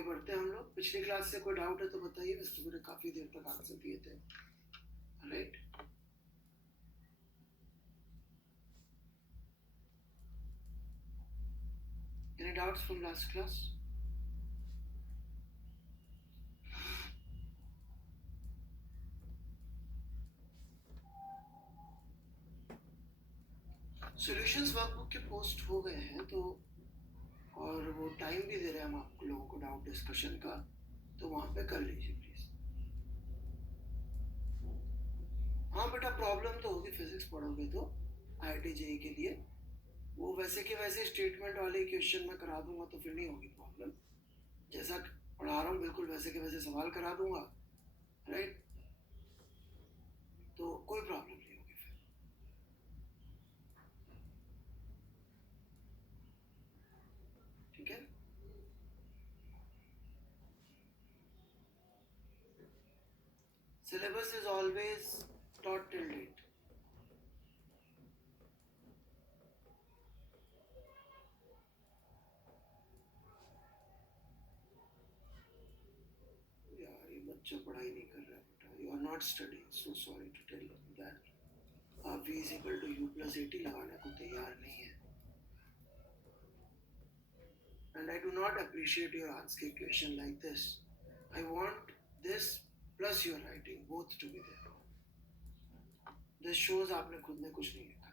आगे बढ़ते हैं हम लोग। पिछली क्लास से कोई डाउट है तो बताइए, वैसे मैंने काफी देर तक आंसर दिए थे। Right, any doubts from last class? Solutions workbook के पोस्ट हो गए हैं, तो और वो टाइम भी दे रहे हैं हम आप लोगों को डाउट डिस्कशन का, तो वहां पे कर लीजिए प्लीज। हाँ बेटा, प्रॉब्लम तो होगी, फिजिक्स पढ़ोगे तो IIT JEE के लिए वो वैसे के वैसे स्टेटमेंट वाले क्वेश्चन में करा दूंगा, तो फिर नहीं होगी प्रॉब्लम। जैसा पढ़ा रहा हूँ बिल्कुल वैसे के वैसे सवाल करा दूंगा, राइट, तो कोई प्रॉब्लम नहीं होगी फिर। ठीक है, syllabus is always taught till date. यार ये बच्चा पढ़ाई नहीं कर रहा है बेटा, you are not studying, so sorry to tell that. आप v is equal to u plus 80 लगाने को तैयार नहीं है, and I do not appreciate your asking question like this. I want this plus your writing both to be there. This shows आपने खुद ने कुछ नहीं लिखा।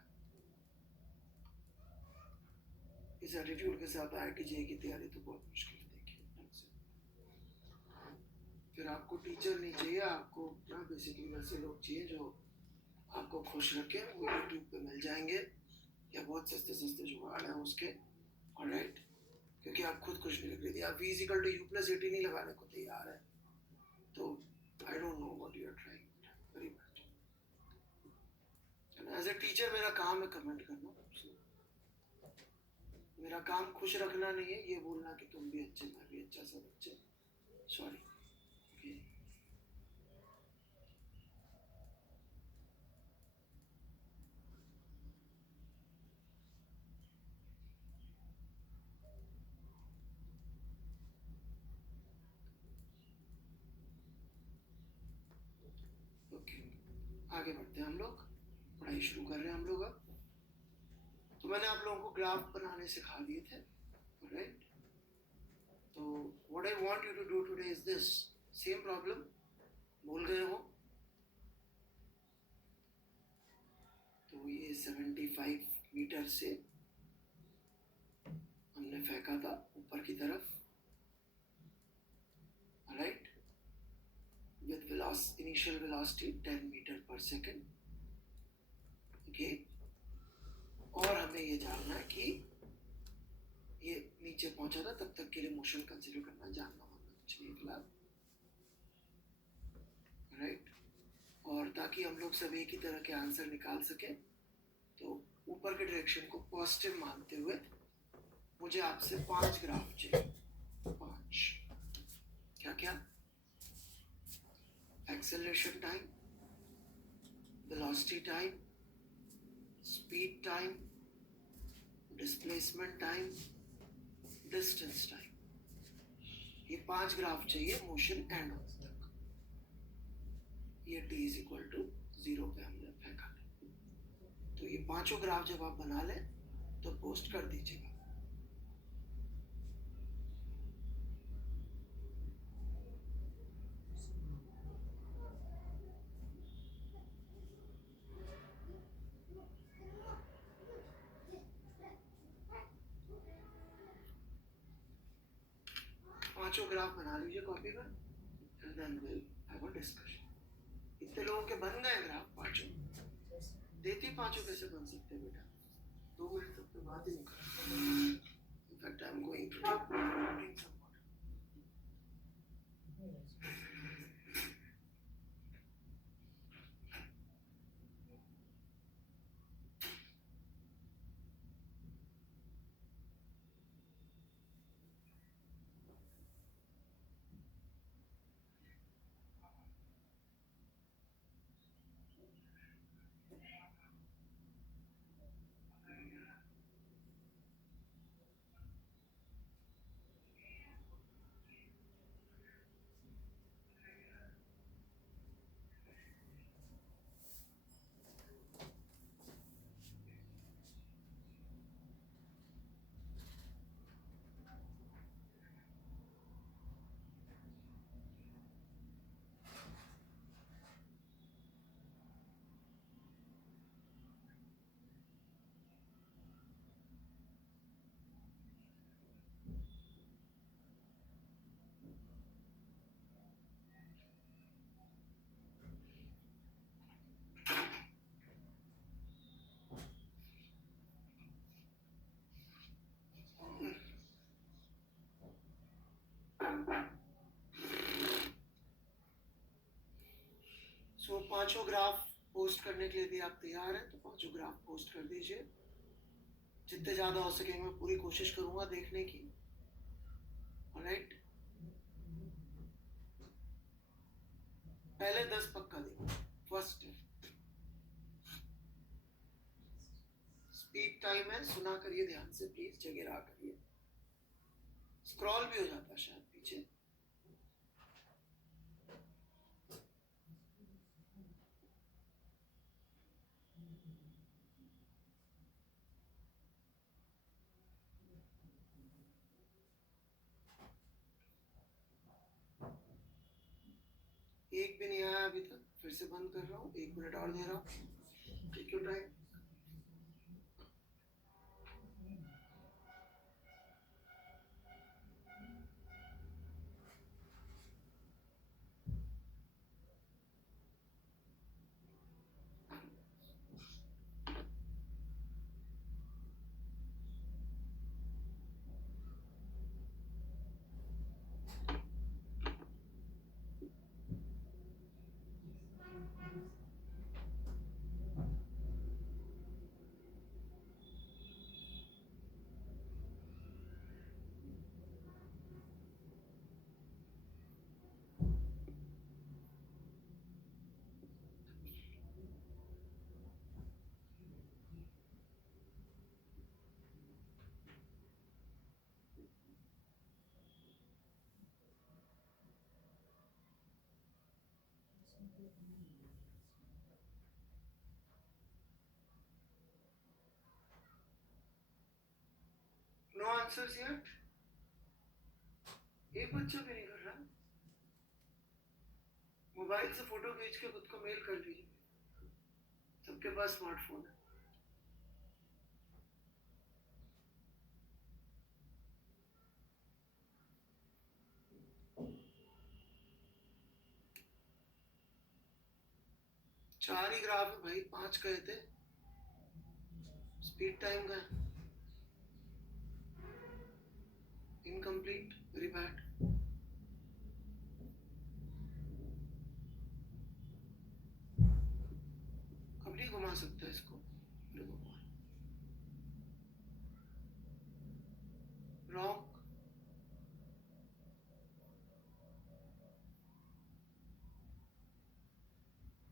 इस एटीट्यूड के साथ IIT JEE की तैयारी तो बहुत मुश्किल है, देखिए ढंग से। फिर आपको टीचर नहीं चाहिए, आपको ना बेसिकली वैसे लोग चाहिए जो आपको खुश रखे। वो यूट्यूब पे मिल जाएंगे या बहुत सस्ते सस्ते जुगाड़ है उसके, ऑलराइट, क्योंकि आप खुद कुछ नहीं लिख रही थी। आप v is equal to u plus 80 नहीं लगाने को तैयार है, तो I don't know what you are trying, very bad. As a teacher मेरा काम है कमेंट करना, मेरा काम खुश रखना नहीं है, ये बोलना कि तुम भी अच्छे मैं भी अच्छा, सब अच्छे। सॉरी। ओके, आगे बढ़ते हैं हम लोग, पढ़ाई शुरू कर रहे हैं हम लोग अब। तो मैंने आप लोगों को ग्राफ बनाने सिखा दिए थे, राइट। तो what I want you to do today is this same problem. भूल गए हो? तो ये 75 मीटर से हमने फेंका था ऊपर की तरफ, right, with initial velocity 10 metre per second. Okay, और हमें ये जानना है कि ये नीचे पहुंचा था तब तक के लिए मोशन कंसीडर करना, जानना होगा कुछ नहीं फिलहाल, राइट। और ताकि हम लोग सब एक ही तरह के आंसर निकाल सके, तो ऊपर के डायरेक्शन को पॉजिटिव मानते हुए मुझे आपसे 5 ग्राफ चाहिए। 5 क्या क्या? Acceleration time, velocity time, speed time, displacement time, distance time. ये 5 ग्राफ चाहिए मोशन एंड ऑफ तक। ये t इज इक्वल टू 0 पे हमने फेंका। तो ये पांचों ग्राफ जब आप बना लें तो पोस्ट कर दीजिएगा। पांचों ग्राफ बना लीजिए कॉपी पर, and then will have a discussion. इतने लोगों के बन गए ग्राफ पांचों? देती पांचों कैसे बन सकते हैं बेटा? 2 मिनट तक तो बात ही नहीं कर। In fact I am going to drink some water. पांचों ग्राफ पोस्ट करने के लिए यदि आप तैयार हैं तो पांचों ग्राफ पोस्ट कर दीजिए। जितने ज़्यादा हो सके मैं पूरी कोशिश करूँगा देखने की। ऑलराइट, पहले 10 पक्का देखो। फर्स्ट स्पीड टाइम है, सुना करिए ध्यान से प्लीज, जगह रहा करिए। स्क्रॉल भी हो जाता है शायद पीछे। एक भी नहीं आया अभी तक, फिर से बंद कर रहा हूँ, 1 मिनट और दे रहा हूँ। Take your time. No answers yet. एक बच्चा भी नहीं कर रहा। मोबाइल से फोटो खींच के खुद को मेल कर लीजिए, सबके पास स्मार्टफोन है। चार ही ग्राफ है भाई, 5 कहे थे। स्पीड टाइम का इनकम्प्लीट, वेरी बैड। अब नहीं घुमा सकता इसको, wrong.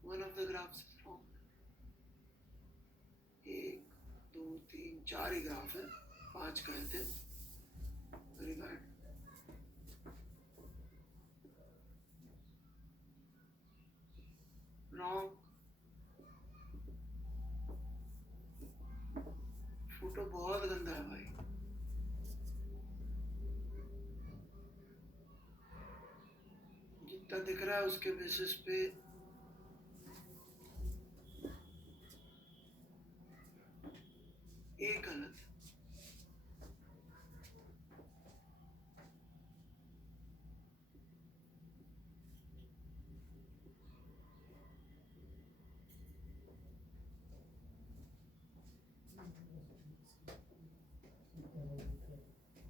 One of the graphs is wrong. 1 2 3 4 he graph है, 5 कहे थे, वेरी बैड। रॉन्ग। फोटो बहुत गंदा है भाई। जितना दिख रहा है उसके बेसिस पे एक गलत।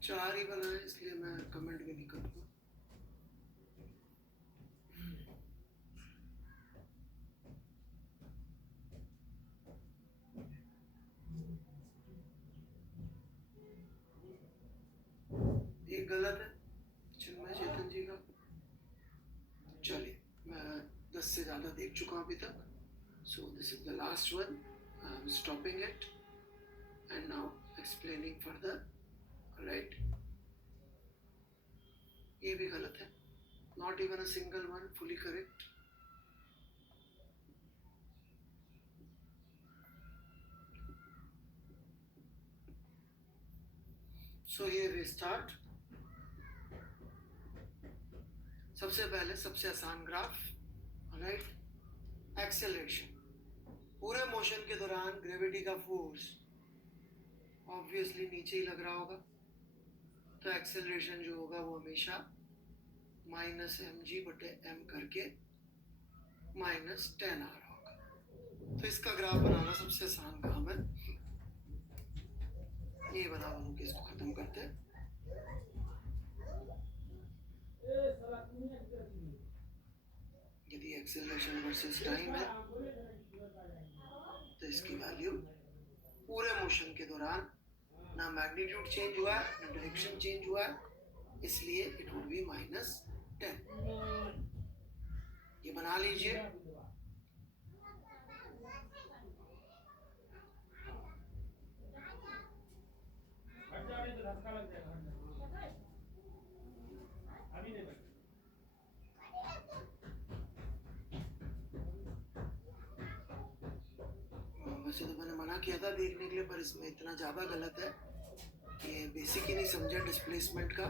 चार ही बना है इसलिए मैं कमेंट भी नहीं करूँगा। एक गलत है चिन्मय चेतन जी का। चलिए, मैं 10 से ज़्यादा देख चुका हूँ अभी तक। So this is the last one, I am stopping it and now explaining further. Right, ये भी गलत है, not even a single one fully correct. So here we start. सबसे पहले सबसे आसान ग्राफ, राइट, एक्सेलरेशन। पूरे मोशन के दौरान ग्रेविटी का फोर्स ऑब्वियसली नीचे ही लग रहा होगा, तो एक्सेलरेशन जो होगा वो हमेशा -mg/m करके -10 आ रहा होगा। तो इसका ग्राफ बनाना सबसे आसान काम है। ये बता दूं कि इसको खत्म करते हैं। यदि एक्सेलरेशन वर्सेस टाइम है, तो इसकी वैल्यू पूरे मोशन के दौरान ना मैग्नीट्यूड चेंज हुआ है ना डायरेक्शन चेंज हुआ है, इसलिए इट वुड बी -10। ये बना लीजिए। वैसे तो मैंने मना किया था देखने के लिए, पर इसमें इतना ज़्यादा गलत है कि बेसिक ही नहीं समझा डिस्प्लेसमेंट का।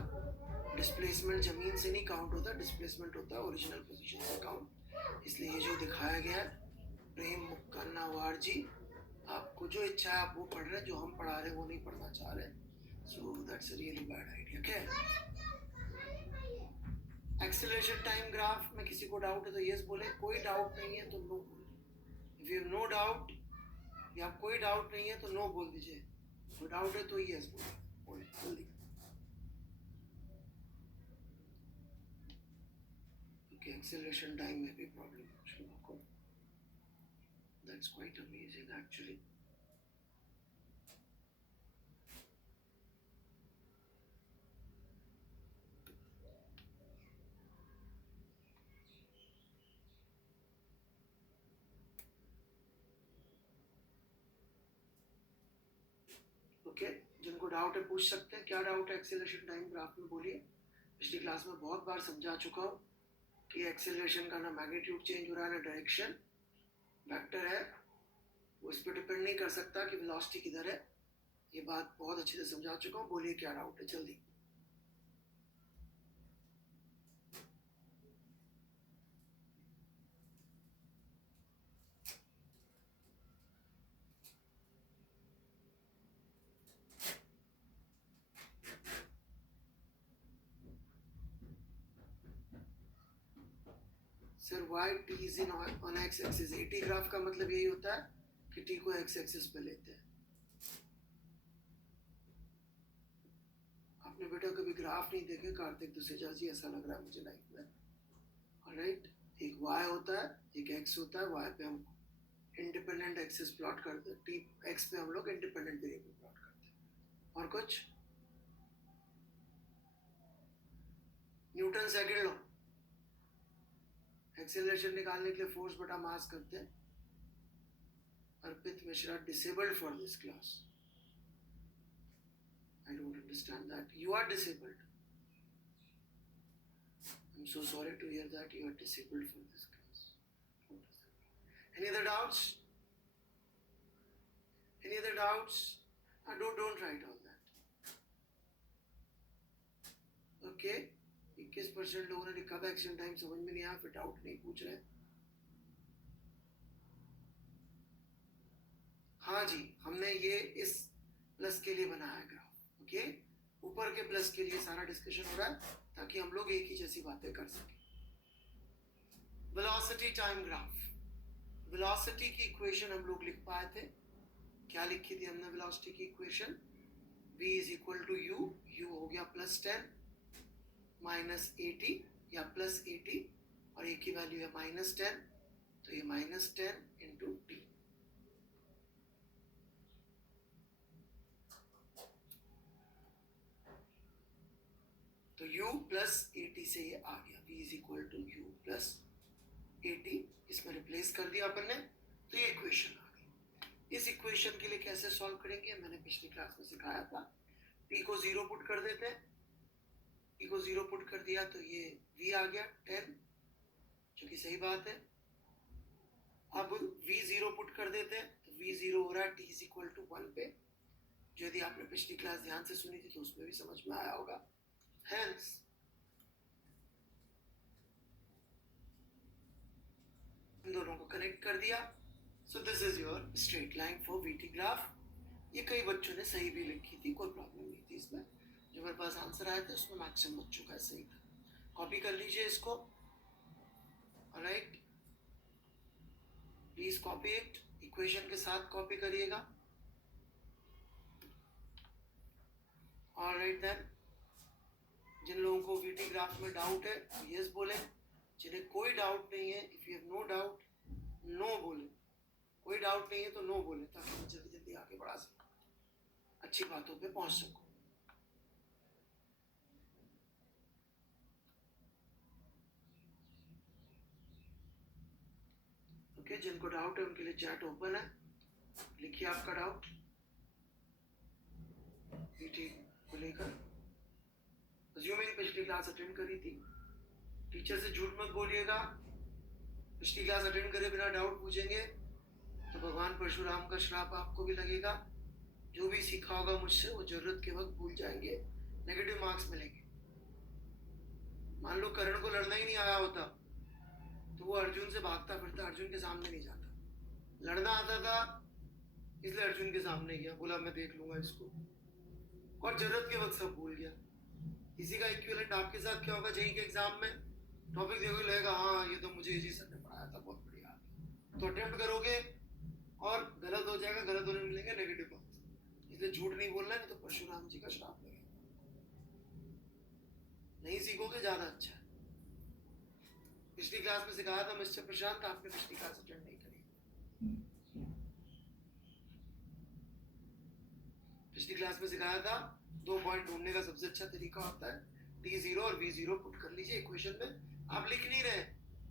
डिस्प्लेसमेंट ज़मीन से नहीं काउंट होता, डिस्प्लेसमेंट होता है ओरिजिनल पोजीशन से काउंट। इसलिए ये जो दिखाया गया है, प्रेम मुक्कन्नावार जी, आपको जो इच्छा है आप वो पढ़ रहे हैं, जो हम पढ़ा रहे हैं वो नहीं पढ़ना चाह रहे। So that's a really bad idea. क्या एक्सेलरेशन टाइम ग्राफ में किसी को डाउट है तो यस बोले, कोई डाउट नहीं है तो नो बोले। If you have no doubt या कोई डाउट नहीं है तो नो बोल दीजिए, तो डाउट है तो यस बोले जल्दी। ओके, एक्सेलरेशन टाइम में भी प्रॉब्लम है कुछ लोगों को। That's quite amazing actually. Okay, जिनको डाउट है पूछ सकते हैं। क्या डाउट है एक्सेलरेशन टाइम ग्राफ में, बोलिए। पिछली क्लास में बहुत बार समझा चुका हूँ कि एक्सेलरेशन का ना मैग्नीट्यूड चेंज हो रहा है ना डायरेक्शन, वेक्टर है, वो इस पर डिपेंड नहीं कर सकता कि वेलोसिटी किधर है। ये बात बहुत अच्छे से समझा चुका हूँ। बोलिए क्या डाउट है जल्दी। Sir y t is in on x axis, a t graph का मतलब यही होता है कि टी को एक्स एक्सिस पे लेते हैं। आपने बेटा कभी ग्राफ नहीं देखे कार्तिक दुसेजा जी, ऐसा लग रहा है मुझे लाइफ में। ऑलराइट, एक y होता है एक x होता है। y पे हम इंडिपेंडेंट एक्सिस प्लॉट करते हैं, टी x पे हम लोग इंडिपेंडेंट वेरिएबल प्लॉट करते हैं। और कुछ न्यूटन सेकंड लॉ, एक्सेलरेशन निकालने के लिए फोर्स बटा मास करते हैं। Arpit Mishra disabled for this class, I don't understand that. You are disabled, I am so sorry to hear that you are disabled for this class. Any other doubts? Any other doubts? Don't write all that. Okay. 21% लोगों ने लिखा था action time समझ में नहीं आया, फिर doubt नहीं पूछ रहे। हाँ जी, हमने ये इस प्लस के लिए बनाया ग्राफ। ओके, ऊपर के प्लस के लिए सारा डिस्कशन हो रहा है ताकि हम लोग एक ही जैसी बातें कर सकें। वेलोसिटी टाइम ग्राफ, वेलोसिटी की इक्वेशन हम लोग लिख पाए थे। क्या लिखी थी हमने वेलोसिटी की equation? v is equal to u, u हो गया +10 -80 या +80 और एक की वैल्यू है -10, तो ये -10 इंटू टी। तो u +80 से ये आ गया, v is equal to u +80, इसमें रिप्लेस कर दिया अपन ने, तो ये इक्वेशन आ गई। इस इक्वेशन के लिए कैसे सॉल्व करेंगे, मैंने पिछली क्लास में सिखाया था। p को 0 पुट कर देते हैं, p को 0 पुट कर दिया तो ये v आ गया 10, जो कि सही बात है। अब v 0 पुट कर देते हैं तो v 0 हो रहा है t इज इक्वल टू 1 पे, जो यदि आपने पिछली क्लास ध्यान से सुनी थी तो उसमें भी समझ में आया होगा। Hence, इन दोनों को कनेक्ट कर दिया। सो this is your straight line for VT graph. ये कई बच्चों ने सही भी लिखी थी, कोई प्रॉब्लम नहीं थी इसमें। जो मेरे पास आंसर आए थे उसमें मैक्सिमम बच्चों का सही था। कॉपी कर लीजिए इसको। Alright, please copy it, equation के साथ कॉपी करिएगा। ऑलराइट देन, जिन लोगों को वीटी ग्राफ में डाउट है यस बोले, जिन्हें कोई डाउट नहीं है, if you have no doubt, no बोले। कोई डाउट नहीं है तो नो बोले, ताकि मैं जल्दी जल्दी आगे बढ़ा सकूं, अच्छी बातों पे पहुंच सकूं। ओके, जिनको डाउट है उनके लिए चैट ओपन है, लिखिए आपका डाउट पीटी को लेकर। अज्यूमिंग पिछली क्लास अटेंड करी थी, टीचर से झूठ मत बोलिएगा। पिछली क्लास अटेंड करे बिना डाउट पूछेंगे तो भगवान परशुराम का श्राप आपको भी लगेगा। जो भी सीखा होगा मुझसे वो जरूरत के वक्त भूल जाएंगे, नेगेटिव मार्क्स मिलेंगे। मान लो करण को लड़ना ही नहीं आया होता तो वो अर्जुन से भागता फिरता, अर्जुन के सामने नहीं जाता। लड़ना आता था इसलिए अर्जुन के सामने गया, बोला मैं देख लूंगा इसको, और जरूरत के वक्त सब भूल गया। इसी का इक्विवेलेंट आपके साथ क्या होगा? जेईई के एग्जाम में टॉपिक देखोगे, लगेगा हाँ ये तो मुझे इजी सर ने पढ़ाया था, बहुत बढ़िया। तो अटेम्प्ट करोगे और गलत हो जाएगा, गलत होने मिलेंगे नेगेटिव मार्क्स। इसलिए झूठ नहीं बोलना, नहीं तो परशुराम जी का श्राप लगेगा। नहीं सीखोगे ज्यादा अच्छा है। पिछली क्लास में सिखाया था मिस्टर प्रशांत, आपने पिछली क्लास अटेंड नहीं करी। पिछली क्लास में सिखाया था 2 पॉइंट ढूंढने का सबसे अच्छा तरीका होता है T0 और V0 पुट कर लीजिए इक्वेशन में। आप लिख नहीं रहे,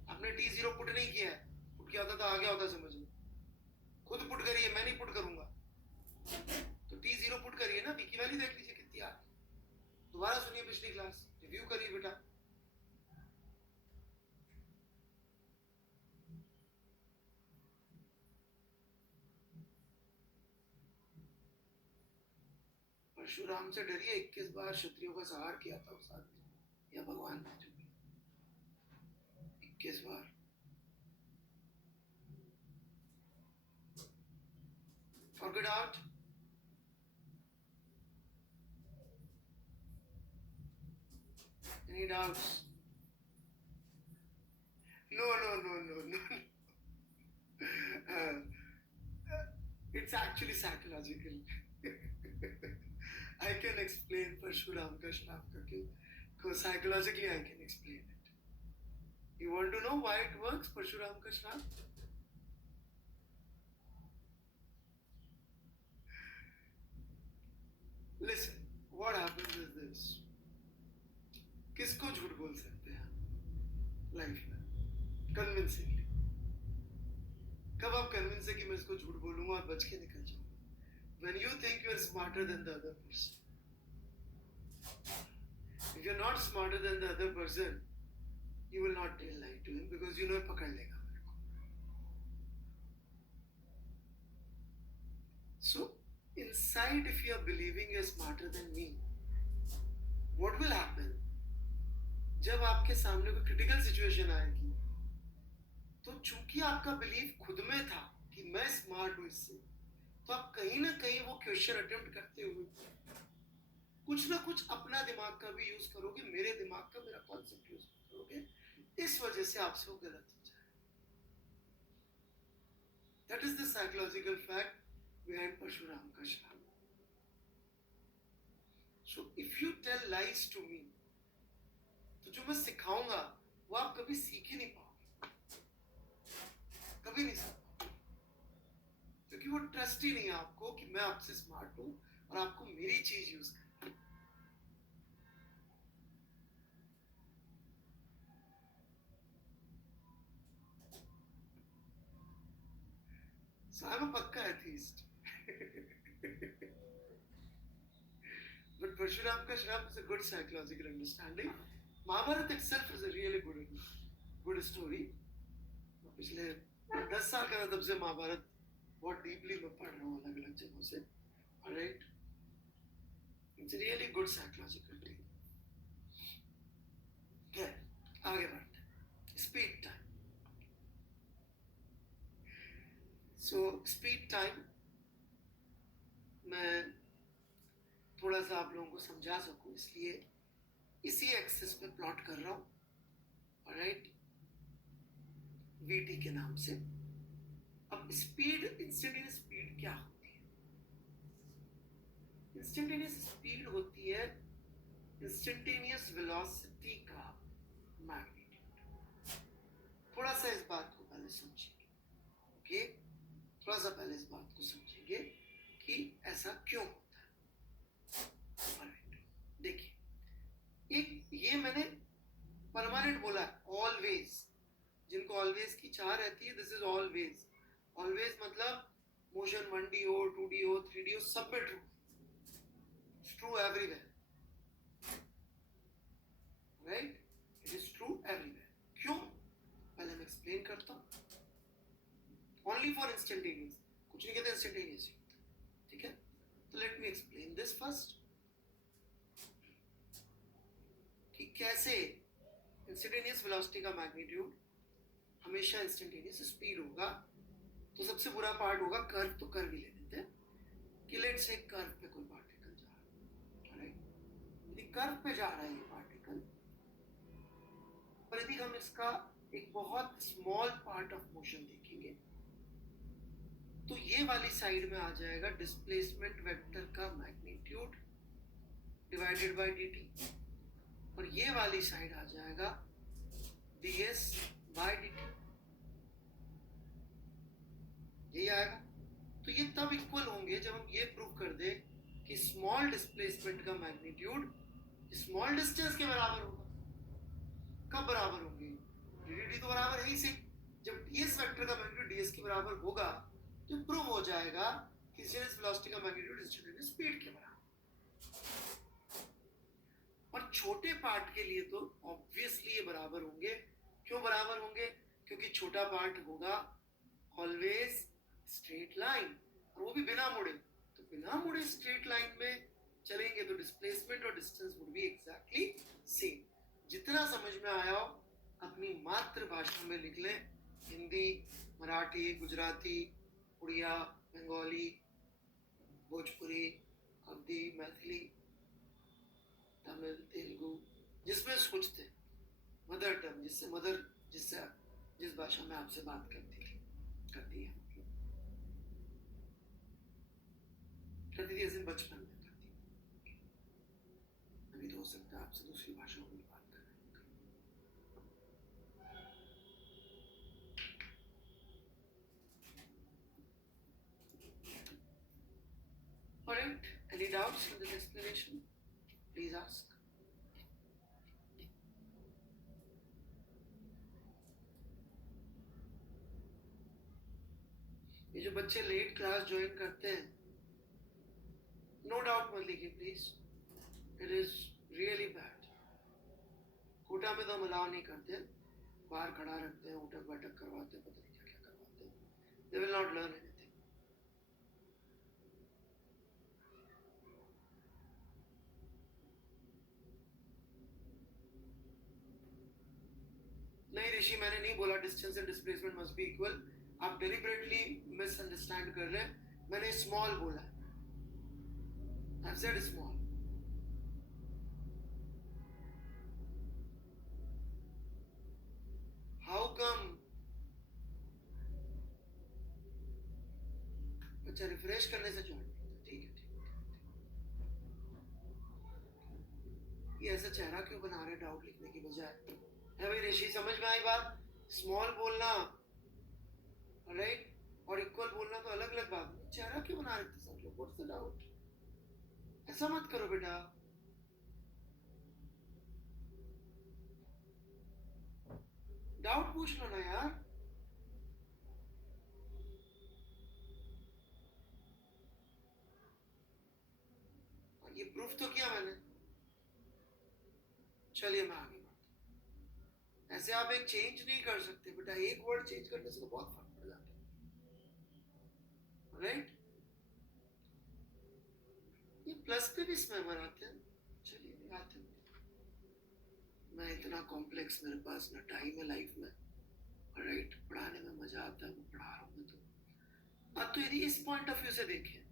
आपने T0 पुट नहीं किया है, पुट किया था तो आ गया होता समझ में। खुद पुट करिए, मैं नहीं पुट करूंगा। तो T0 पुट करिए ना, V की वैल्यू देख लीजिए कितनी आ रही। दोबारा सुनिए पिछली क्लास, रिव्यू करिए बेटा। परशुराम से डरिए, 21 बार क्षत्रियों का संहार किया था उस आदमी या भगवान ने, जो भी 21 बार। Forget out. Any doubts? No. It's actually psychological. I can explain Parshuram ka Shrap ka kyun. Because psychologically I can explain it. You want to know why it works, Parshuram ka Shrap? Listen, what happens is this. किसको झूठ बोल सकते हैं life में convincingly? कब आप convince है कि मैं इसको झूठ बोलूंगा और बच के निकल जाऊंगा? When you think you are smarter than the other person. If you're not smarter than the other person, you will not tell lie to him because you know पकड़ लेगा मेरे को. So inside, if you are believing you're smarter than me, what will happen? जब आपके सामने कोई critical situation आएगी तो चूंकि आपका बिलीव खुद में था कि मैं स्मार्ट हूं इससे, तो आप कहीं ना कहीं वो क्वेश्चन अटेम्प्ट करते हुए कुछ ना कुछ अपना दिमाग का भी यूज करोगे, मेरे दिमाग का, मेरा कॉन्सेप्ट यूज करोगे, इस वजह से आपसे वो गलत हो जाए। That is the psychological fact behind Parshuram का श्राप। So if you tell lies to me, तो जो मैं सिखाऊंगा वो आप कभी सीख ही नहीं पाओगे, कभी नहीं सीख पाओगे, क्योंकि वो ट्रस्ट ही नहीं है आपको कि मैं आपसे स्मार्ट हूं और आपको मेरी चीज यूज करनी। So I'm a pakka atheist. But Parshuram ka Shrap is a good psychological understanding. Mahabharata itself is a really good story. पिछले 10 साल का तब से महाभारत बहुत डीपली मैं पढ़ रहा हूँ अलग अलग जगहों से. Alright, it's a really good psychological thing. Okay, आगे बढ़ते हैं. Speed time. So speed time मैं थोड़ा सा आप लोगों को समझा सकूं इसलिए इसी एक्सेस पे प्लॉट कर रहा हूं. ऑलराइट, VT के नाम से. अब स्पीड, इंस्टेंटेनियस स्पीड क्या होती है? इंस्टेंटेनियस स्पीड होती है इंस्टेंटेनियस वेलोसिटी का मैग्नीट्यूड. थोड़ा सा इस बात को पहले समझेंगे, ओके? थोड़ा सा पहले इस बात को समझेंगे कि ऐसा क्यों होता है। ऑलराइट, देखिए, एक ये मैंने परमानेंट बोला है, ऑलवेज। जिनको ऑलवेज की चाह रहती है, दिस इज ऑलवेज। ऑलवेज मतलब मोशन 1D हो, 2D हो, 3D हो, सब में true, true everywhere, right? It is true everywhere. क्यों? पहले मैं एक्सप्लेन करता हूं। ओनली फॉर इंस्टेंटेनियस, कुछ नहीं कहते इंस्टेंटेनियस, ठीक है? तो let me explain this first, कि कैसे इंस्टेंटेनियस वेलोसिटी का मैग्नीट्यूड हमेशा इंस्टेंटेनियस स्पीड होगा। तो सबसे बुरा पार्ट होगा कर्व, तो कर्व ही ले लेते हैं कि लेट्स से कर्व पे कोई पार्टिकल जा रहा है, राइट? यदि कर्व पे जा रहा है ये पार्टिकल, और यदि हम इसका एक बहुत स्मॉल पार्ट ऑफ मोशन देखेंगे, तो ये वाली साइड में आ जाएगा डिस्प्लेसमेंट वेक्टर का मैग्नीट्यूड डिवाइडेड बाय dt, और ये वाली साइड आ जाएगा ds बाय dt, यही आएगा। तो ये तब इक्वल होंगे जब हम ये प्रूव कर दे कि स्मॉल डिस्प्लेसमेंट का मैग्नीट्यूड स्मॉल डिस्टेंस के बराबर होगा। कब बराबर होंगे? dt तो बराबर है ही से। जब ds वेक्टर का मैग्नीट्यूड ds के बराबर होगा तो प्रूव हो जाएगा कि इंस्टेंटेनियस वेलोसिटी का मैग्नीट्यूड इंस्टेंटेनियस स्पीड के बराबर। और छोटे पार्ट के लिए तो ऑब्वियसली ये बराबर होंगे। क्यों बराबर होंगे? क्योंकि छोटा पार्ट होगा ऑलवेज स्ट्रेट लाइन, और वो भी बिना मुड़े। तो बिना मुड़े स्ट्रेट लाइन में चलेंगे तो डिस्प्लेसमेंट और distance would be exactly same. जितना समझ में आया हो अपनी मातृभाषा में लिख लें, हिंदी, मराठी, गुजराती, उड़िया, बंगाली, भोजपुरी, अवधी, मैथिली, तमिल, तेलुगु, जिसमें सोचते, मदर टंग, जिससे जिस भाषा में आपसे बात करती है करती थी, बचपन में करती। अभी तो हो सकता है आपसे दूसरी भाषाओं में बात कर रहे हैं। Alright, any doubts in this explanation? Please ask. ये जो बच्चे लेट क्लास ज्वाइन करते हैं, नो डाउट मत लिखिए please, it is really bad. Kota में तो हम अलाउ नहीं करते, बाहर खड़ा रखते हैं, उठक बैठक करवाते हैं, पता नहीं क्या क्या करवाते हैं। They will not learn anything. नहीं ऋषि, मैंने नहीं बोला distance and displacement must be equal. आप डेलिबरेटली मिसअंडरस्टैंड कर रहे हैं। मैंने स्मॉल बोला, I've said small. How come? अच्छा, रिफ्रेश करने से ज्वाइन करते, ठीक है ठीक है। ये ऐसा चेहरा क्यों बना रहे डाउट लिखने की बजाय? है भाई ऋषि, समझ में आई बात? स्मॉल बोलना राइट और इक्वल बोलना तो अलग अलग बात। चेहरा क्यों बना रहे थे सब लोग? What's the doubt? ऐसा मत करो बेटा। डाउट पूछ लो ना यार। ये प्रूफ तो किया मैंने। चलिए मैं आगे बढ़ता। ऐसे आप एक चेंज नहीं कर सकते बेटा, एक वर्ड चेंज करने से तो बहुत फर्क पड़ जाता है, राइट? ये प्लस पे भी स्मैमर बनाते हैं। चलिए दिखाते हैं। मैं इतना कॉम्प्लेक्स, मेरे पास ना टाइम है लाइफ में, राइट? पढ़ाने में मजा आता है, मैं पढ़ा रहा हूँ। अब तो यदि इस पॉइंट ऑफ व्यू से देखें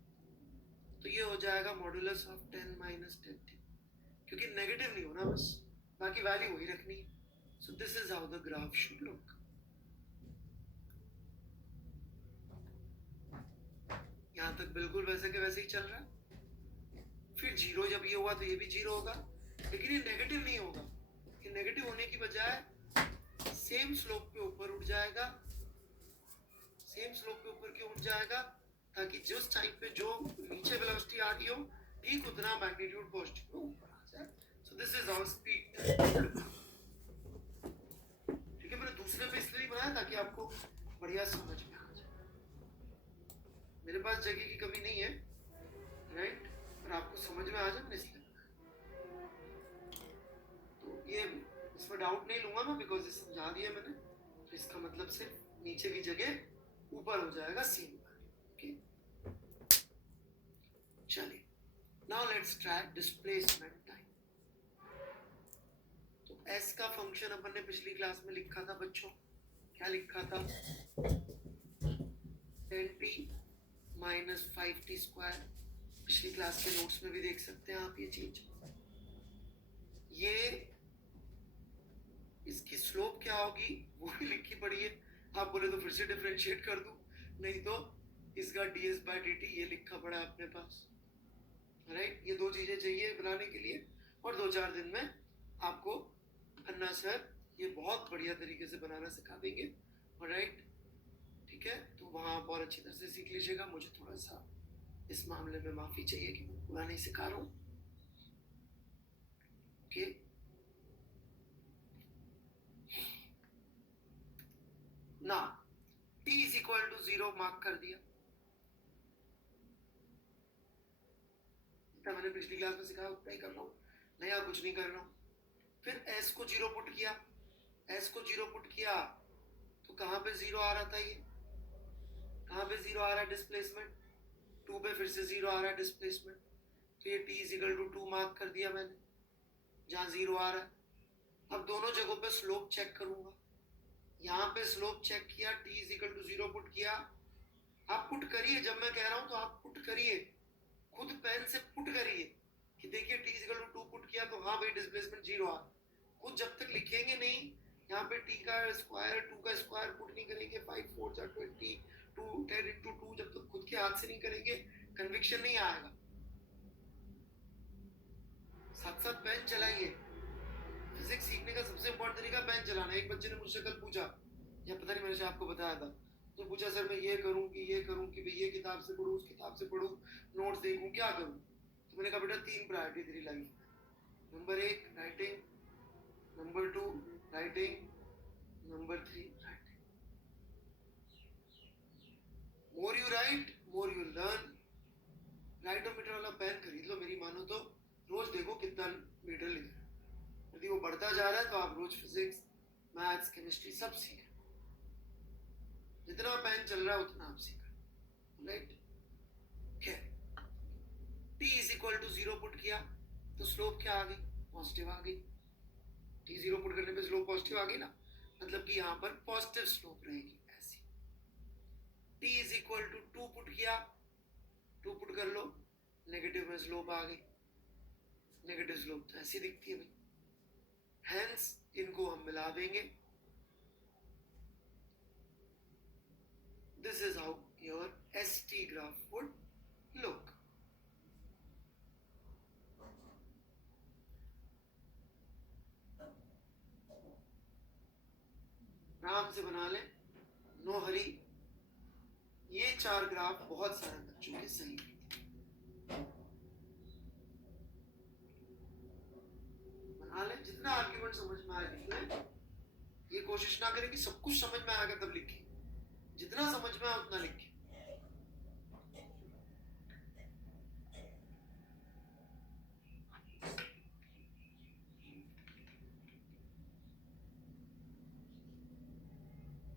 तो ये हो जाएगा मॉडुलस ऑफ 10 माइनस 10, क्योंकि नेगेटिव नहीं होना, बस बाकी वैल्यू वही रखनी है। सो this is how the graph should look. यहां तक बिल्कुल वैसे के वैसे ही चल रहा है। फिर जीरो जब ये हुआ तो ये भी जीरो होगा, लेकिन ये नेगेटिव नहीं होगा। कि नेगेटिव होने की बजाय सेम स्लोप पे ऊपर उठ जाएगा। सेम स्लोप पे ऊपर क्यों उठ जाएगा? ताकि जिस टाइम पे जो नीचे वेलोसिटी आ रही हो ठीक उतना मैग्नीट्यूड पॉजिटिव में ऊपर आ जाए। सो दिस इज हाउ स्पीड। ठीक है, मैंने दूसरे पे इसलिए बनाया ताकि आपको बढ़िया समझ में आ जाए। मेरे पास जगह की कमी नहीं है, राइट, पर आपको समझ में आ जाए मैंने इसलिए। तो ये इसमें डाउट नहीं लूंगा मैं, बिकॉज समझा दिया मैंने। तो इसका मतलब सिर्फ नीचे की जगह ऊपर हो जाएगा सेम। ओके, चलिए now let's try displacement time. तो s का फंक्शन अपन ने पिछली क्लास में लिखा था बच्चों, क्या लिखा था? 10t minus 5t square. पिछली क्लास के नोट्स में भी देख सकते हैं आप ये चीज। ये इसकी स्लोप क्या होगी वो भी लिखी पड़ी है। आप बोले तो फिर से डिफरेंशिएट कर दूं, नहीं तो इसका ds/dt ये लिखा पड़ा है अपने पास, राइट। ये दो चीजें चाहिए बनाने के लिए, और 2-4 दिन में आपको अन्ना सर ये बहुत बढ़िया तरीके से बनाना सिखा देंगे, राइट। ठीक है, तो वहाँ बहुत अच्छी तरह से सीख लीजिएगा। मुझे थोड़ा सा इस मामले में माफी चाहिए कि मैं पूरा नहीं सिखा रहा हूँ। ओके, ना t is equal to 0 mark कर दिया। इतना मैंने पिछली क्लास में सिखाया उतना ही कर रहा हूँ, नया कुछ नहीं कर रहा हूँ। फिर s को 0 पुट किया। s को 0 पुट किया तो कहाँ पे 0 आ रहा था? ये कहाँ पे 0 आ रहा है? डिस्प्लेसमेंट 2 पे फिर से 0 आ रहा है डिस्प्लेसमेंट। तो ये t is equal to 2 mark कर दिया मैंने जहाँ 0 आ रहा है। अब दोनों जगहों पे स्लोप चेक करूंगा। यहाँ पे स्लोप चेक किया, t is equal to 0 put किया। आप पुट करिए, जब मैं कह रहा हूं तो आप पुट करिए, खुद पेन से पुट करिए कि देखिए t is equal to 2 put किया तो हाँ भाई डिस्प्लेसमेंट 0 आ। खुद जब तक लिखेंगे नहीं, यहाँ पे t का स्क्वायर 2 का स्क्वायर पुट नहीं करेंगे, 5 4 जा 20 2 10 into 2 जब तक खुद के हाथ से नहीं करेंगे कन्विक्शन नहीं आएगा। साथ साथ पेन चलाइए। फिजिक्स सीखने का सबसे इम्पोर्टेंट तरीका पेन चलाना। एक बच्चे ने मुझसे कल पूछा, या पता नहीं मैंने से आपको बताया था, तो पूछा सर मैं ये करूं कि भाई ये किताब से पढूं, उस किताब से पढूं, नोट्स देखूं, क्या करूं? तो मैंने कहा बेटा 3 प्रायोरिटी तेरी लाइफ में। Number 1 writing, number 2 writing, number 3 writing. More you right more you learn. Writometer वाला पेन खरीद लो, मेरी मानो तो रोज देखो कितना मीटर लिख रहा है। यदि वो बढ़ता जा रहा है तो आप रोज फिजिक्स मैथ्स केमिस्ट्री सब सीख रहे। जितना पेन चल रहा है उतना आप सीख रहे, right. t is equal to 0 put किया तो स्लोप क्या आ गई? पॉजिटिव आ गई। t 0 पुट करने पे स्लोप पॉजिटिव आ गई ना, मतलब कि यहाँ पर पॉजिटिव स्लोप रहेगी ऐसी। t is equal to 2 put किया, 2 पुट कर लो, नेगेटिव में स्लोप आ गई। नेगेटिव स्लोप तो ऐसी दिखती है भाई, हेंस इनको हम मिला देंगे। This is how your ST graph would look. आराम से बना लें, नो हरी। ये 4 ग्राफ बहुत सारे बच्चों के सही बना लें। जितना आर्ग्यूमेंट समझ में आए लिख लें। ये कोशिश ना करें कि सब कुछ समझ में आएगा तब लिखें, जितना समझ में आए उतना लिखें।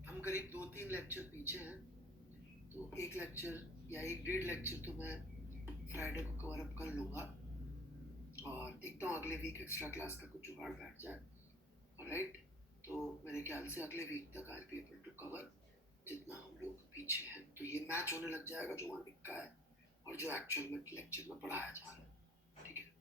हम करीब 2-3 लेक्चर पीछे हैं, तो एक लेक्चर या 1-1.5 लेक्चर तो मैं फ्राइडे को कवर अप कर लूंगा, और देखता हूँ अगले वीक एक्स्ट्रा क्लास का कुछ जुगाड़ बैठ जाए, राइट। तो मेरे ख्याल से अगले वीक तक आई बी एबल टू कवर जितना हम लोग पीछे हैं। तो ये मैच होने लग जाएगा जो वहाँ लिखा है और जो एक्चुअल में लेक्चर में पढ़ाया जा रहा है, ठीक है।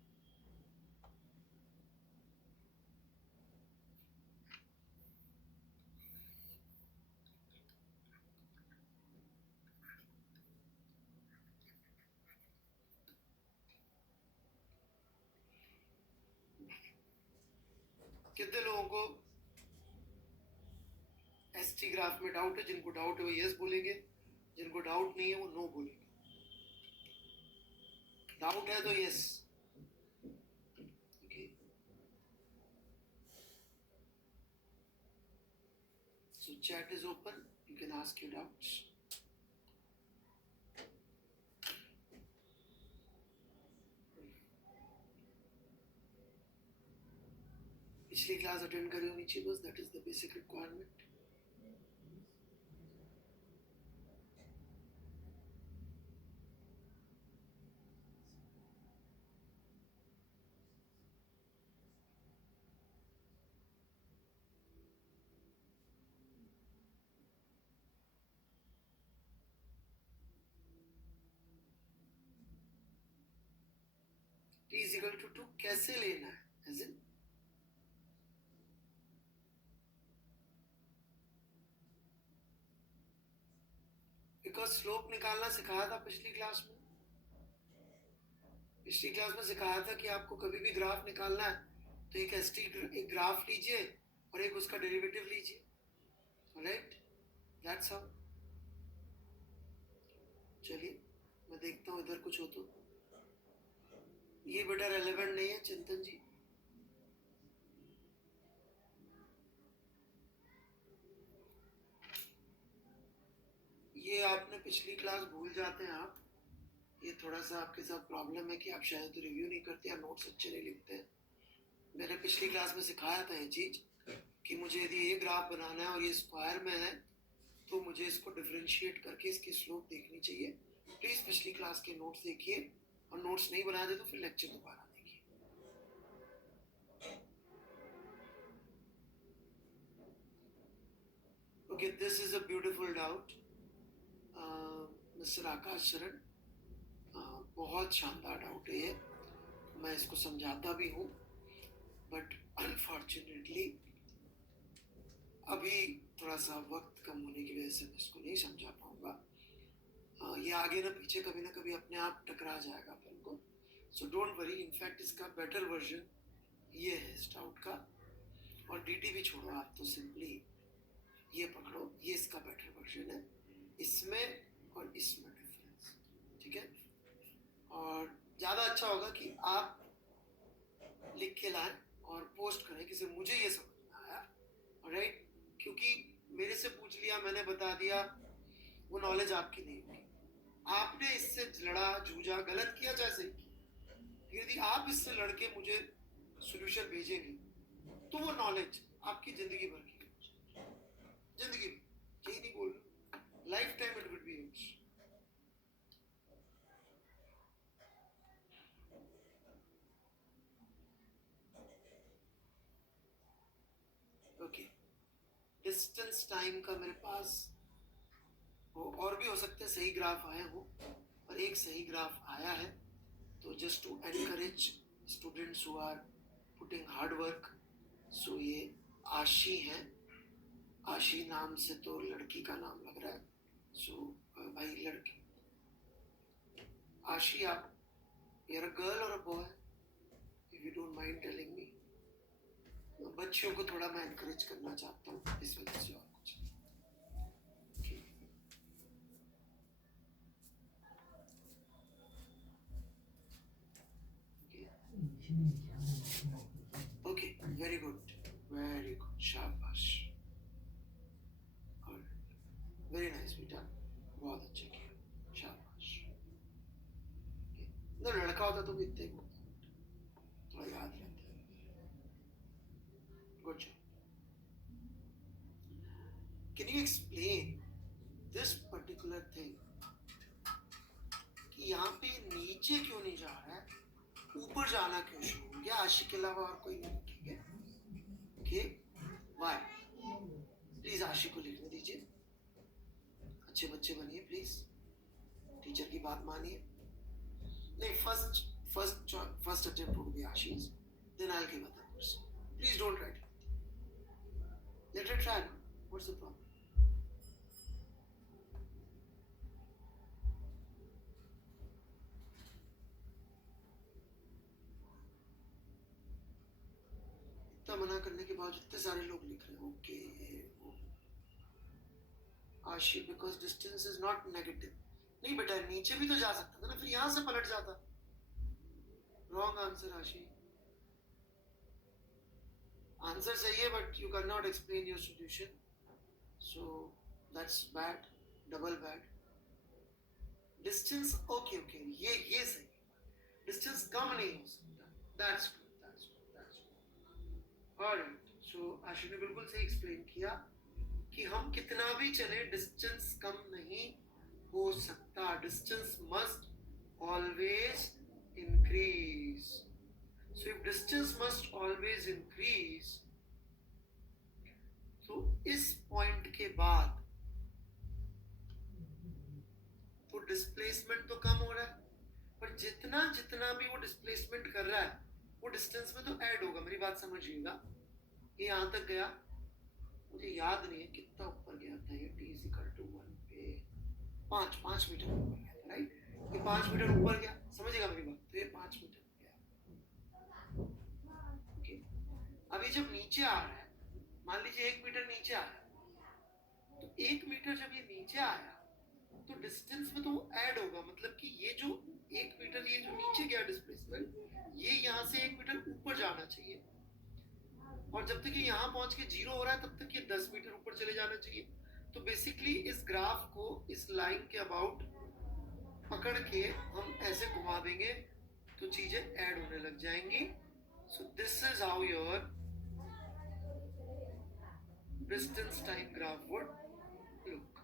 कितने लोगों को इसी ग्राफ में डाउट है, जिनको डाउट है वो यस बोलेंगे, जिनको डाउट नहीं है वो नो बोलेंगे। डाउट है तो yes. Okay, so chat is open, you can ask your doubts. पिछली क्लास अटेंड करी होनी चाहिए बस, that is the basic requirement. T is equal to 2 कैसे लेना है, as in बिकॉज स्लोप निकालना सिखाया था पिछली क्लास में। पिछली क्लास में सिखाया था कि आपको कभी भी ग्राफ निकालना है तो एक ग्राफ लीजिए और एक उसका डेरिवेटिव लीजिए, राइट? That's how. चलिए मैं देखता हूँ इधर कुछ हो तो। ये बेटा रेलेवेंट नहीं है चिंतन जी। ये आपने पिछली क्लास भूल जाते हैं आप। ये थोड़ा सा आपके साथ प्रॉब्लम है कि आप शायद रिव्यू नहीं करते या नोट्स अच्छे नहीं लिखते हैं। मैंने पिछली क्लास में सिखाया था ये चीज कि मुझे यदि ये ग्राफ बनाना है और ये स्क्वायर में है तो मुझे इसको डिफरेंशिएट करके इसकी स्लोप देखनी चाहिए। प्लीज पिछली क्लास के नोट्स देखिए, और नोट्स नहीं बना दे तो फिर लेक्चर दोबारा देखिए। Okay, this is a beautiful doubt mister Akash Sharan. बहुत शानदार डाउट है ये, मैं इसको समझाता भी हूँ बट अनफॉर्चुनेटली अभी थोड़ा सा वक्त कम होने की वजह से मैं इसको नहीं समझा पाऊंगा। ये आगे ना पीछे कभी ना कभी अपने आप टकरा जाएगा अपन को, सो डोंट वरी। इनफैक्ट इसका बेटर वर्जन ये है इस डाउट का, और डीटी भी छोड़ो आप, तो सिंपली ये पकड़ो, ये इसका बेटर वर्जन है। इसमें और इसमें डिफरेंस, ठीक है? और ज़्यादा अच्छा होगा कि आप लिख के लाएं और पोस्ट करें कि सर मुझे ये समझ में आया, राइट? क्योंकि मेरे से पूछ लिया, मैंने बता दिया, वो नॉलेज आपकी नहीं होगी। आपने इससे लड़ा, जूझा, गलत किया चाहे सही किया, यदि आप इससे लड़के मुझे सोल्यूशन भेजेंगे तो वो नॉलेज आपकी जिंदगी भर की, जिंदगी में, यही नहीं बोल रहा, life time it will be used. Okay, distance time का मेरे पास और भी हो सकते हैं सही ग्राफ आए हो, और एक सही ग्राफ आया है। तो just to encourage students who are putting hard work, so ये आशी हैं। आशी नाम से तो लड़की का नाम लग रहा है, सो भाई लड़की आशी, आप you're a girl or a boy, if you don't mind telling me। बच्चियों को थोड़ा मैं एनकरेज करना चाहता हूँ इस वजह से, और कुछ okay, very good, very good, शाबाश, वेरी नाइस बेटा, बहुत अच्छा किया, शाबाश। ना लड़का होता तो भी इतना ही बोलता, थोड़ा याद रहता है। Good job. Can you explain this particular thing कि यहाँ पे नीचे क्यों नहीं जा रहा है, ऊपर जाना क्यों शुरू हो गया? आशिक के अलावा और कोई नहीं लिखेंगे, ओके? वाई? प्लीज आशिक को लिखने दीजिए, अच्छे बच्चे बनिए प्लीज, टीचर की बात मानिए। नहीं, first attempt would be Ashish, then I will give other person. Please don't write, let it try, what's the problem? इतना मना करने के बाद इतने सारे लोग लिख रहे हैं, ओके। आशी, because distance is not negative. नहीं बेटा, नीचे भी तो जा सकता था ना, फिर यहां से पलट जाता। रॉन्ग आंसर आशी। आंसर सही है but you can not explain your solution, so that's bad, double bad. Distance okay okay, ये सही, डिस्टेंस कम नहीं हो सकता, that's good that's good that's good. Alright, so Ashi ने बिल्कुल सही एक्सप्लेन किया कि हम कितना भी चले डिस्टेंस कम नहीं हो सकता, distance must always increase. So if distance must always increase, तो इस पॉइंट के बाद तो डिस्प्लेसमेंट तो कम हो रहा है, पर जितना जितना भी वो डिस्प्लेसमेंट कर रहा है वो डिस्टेंस में तो ऐड होगा। मेरी बात समझिएगा, ये यहां तक गया, मुझे याद नहीं है कितना ऊपर गया था ये, t = 1 पे 5 मीटर ऊपर गया था, राइट? ये 5 मीटर ऊपर गया, समझिएगा मेरी बात, तो ये 5 मीटर गया। ओके, अभी जब नीचे आ रहा है, मान लीजिए 1 मीटर नीचे आया, तो 1 मीटर जब ये नीचे आया तो डिस्टेंस में तो वो ऐड होगा, मतलब कि ये जो 1 मीटर ये जो नीचे गया डिस्प्लेसमेंट, ये यहाँ से 1 मीटर ऊपर जाना चाहिए, और जब तक ये यहाँ पहुंच के 0 हो रहा है तब तक ये 10 मीटर ऊपर चले जाना चाहिए। तो बेसिकली इस ग्राफ को इस लाइन के अबाउट पकड़ के हम ऐसे घुमा देंगे तो चीजें ऐड होने लग जाएंगी। सो this is how your distance time graph would look.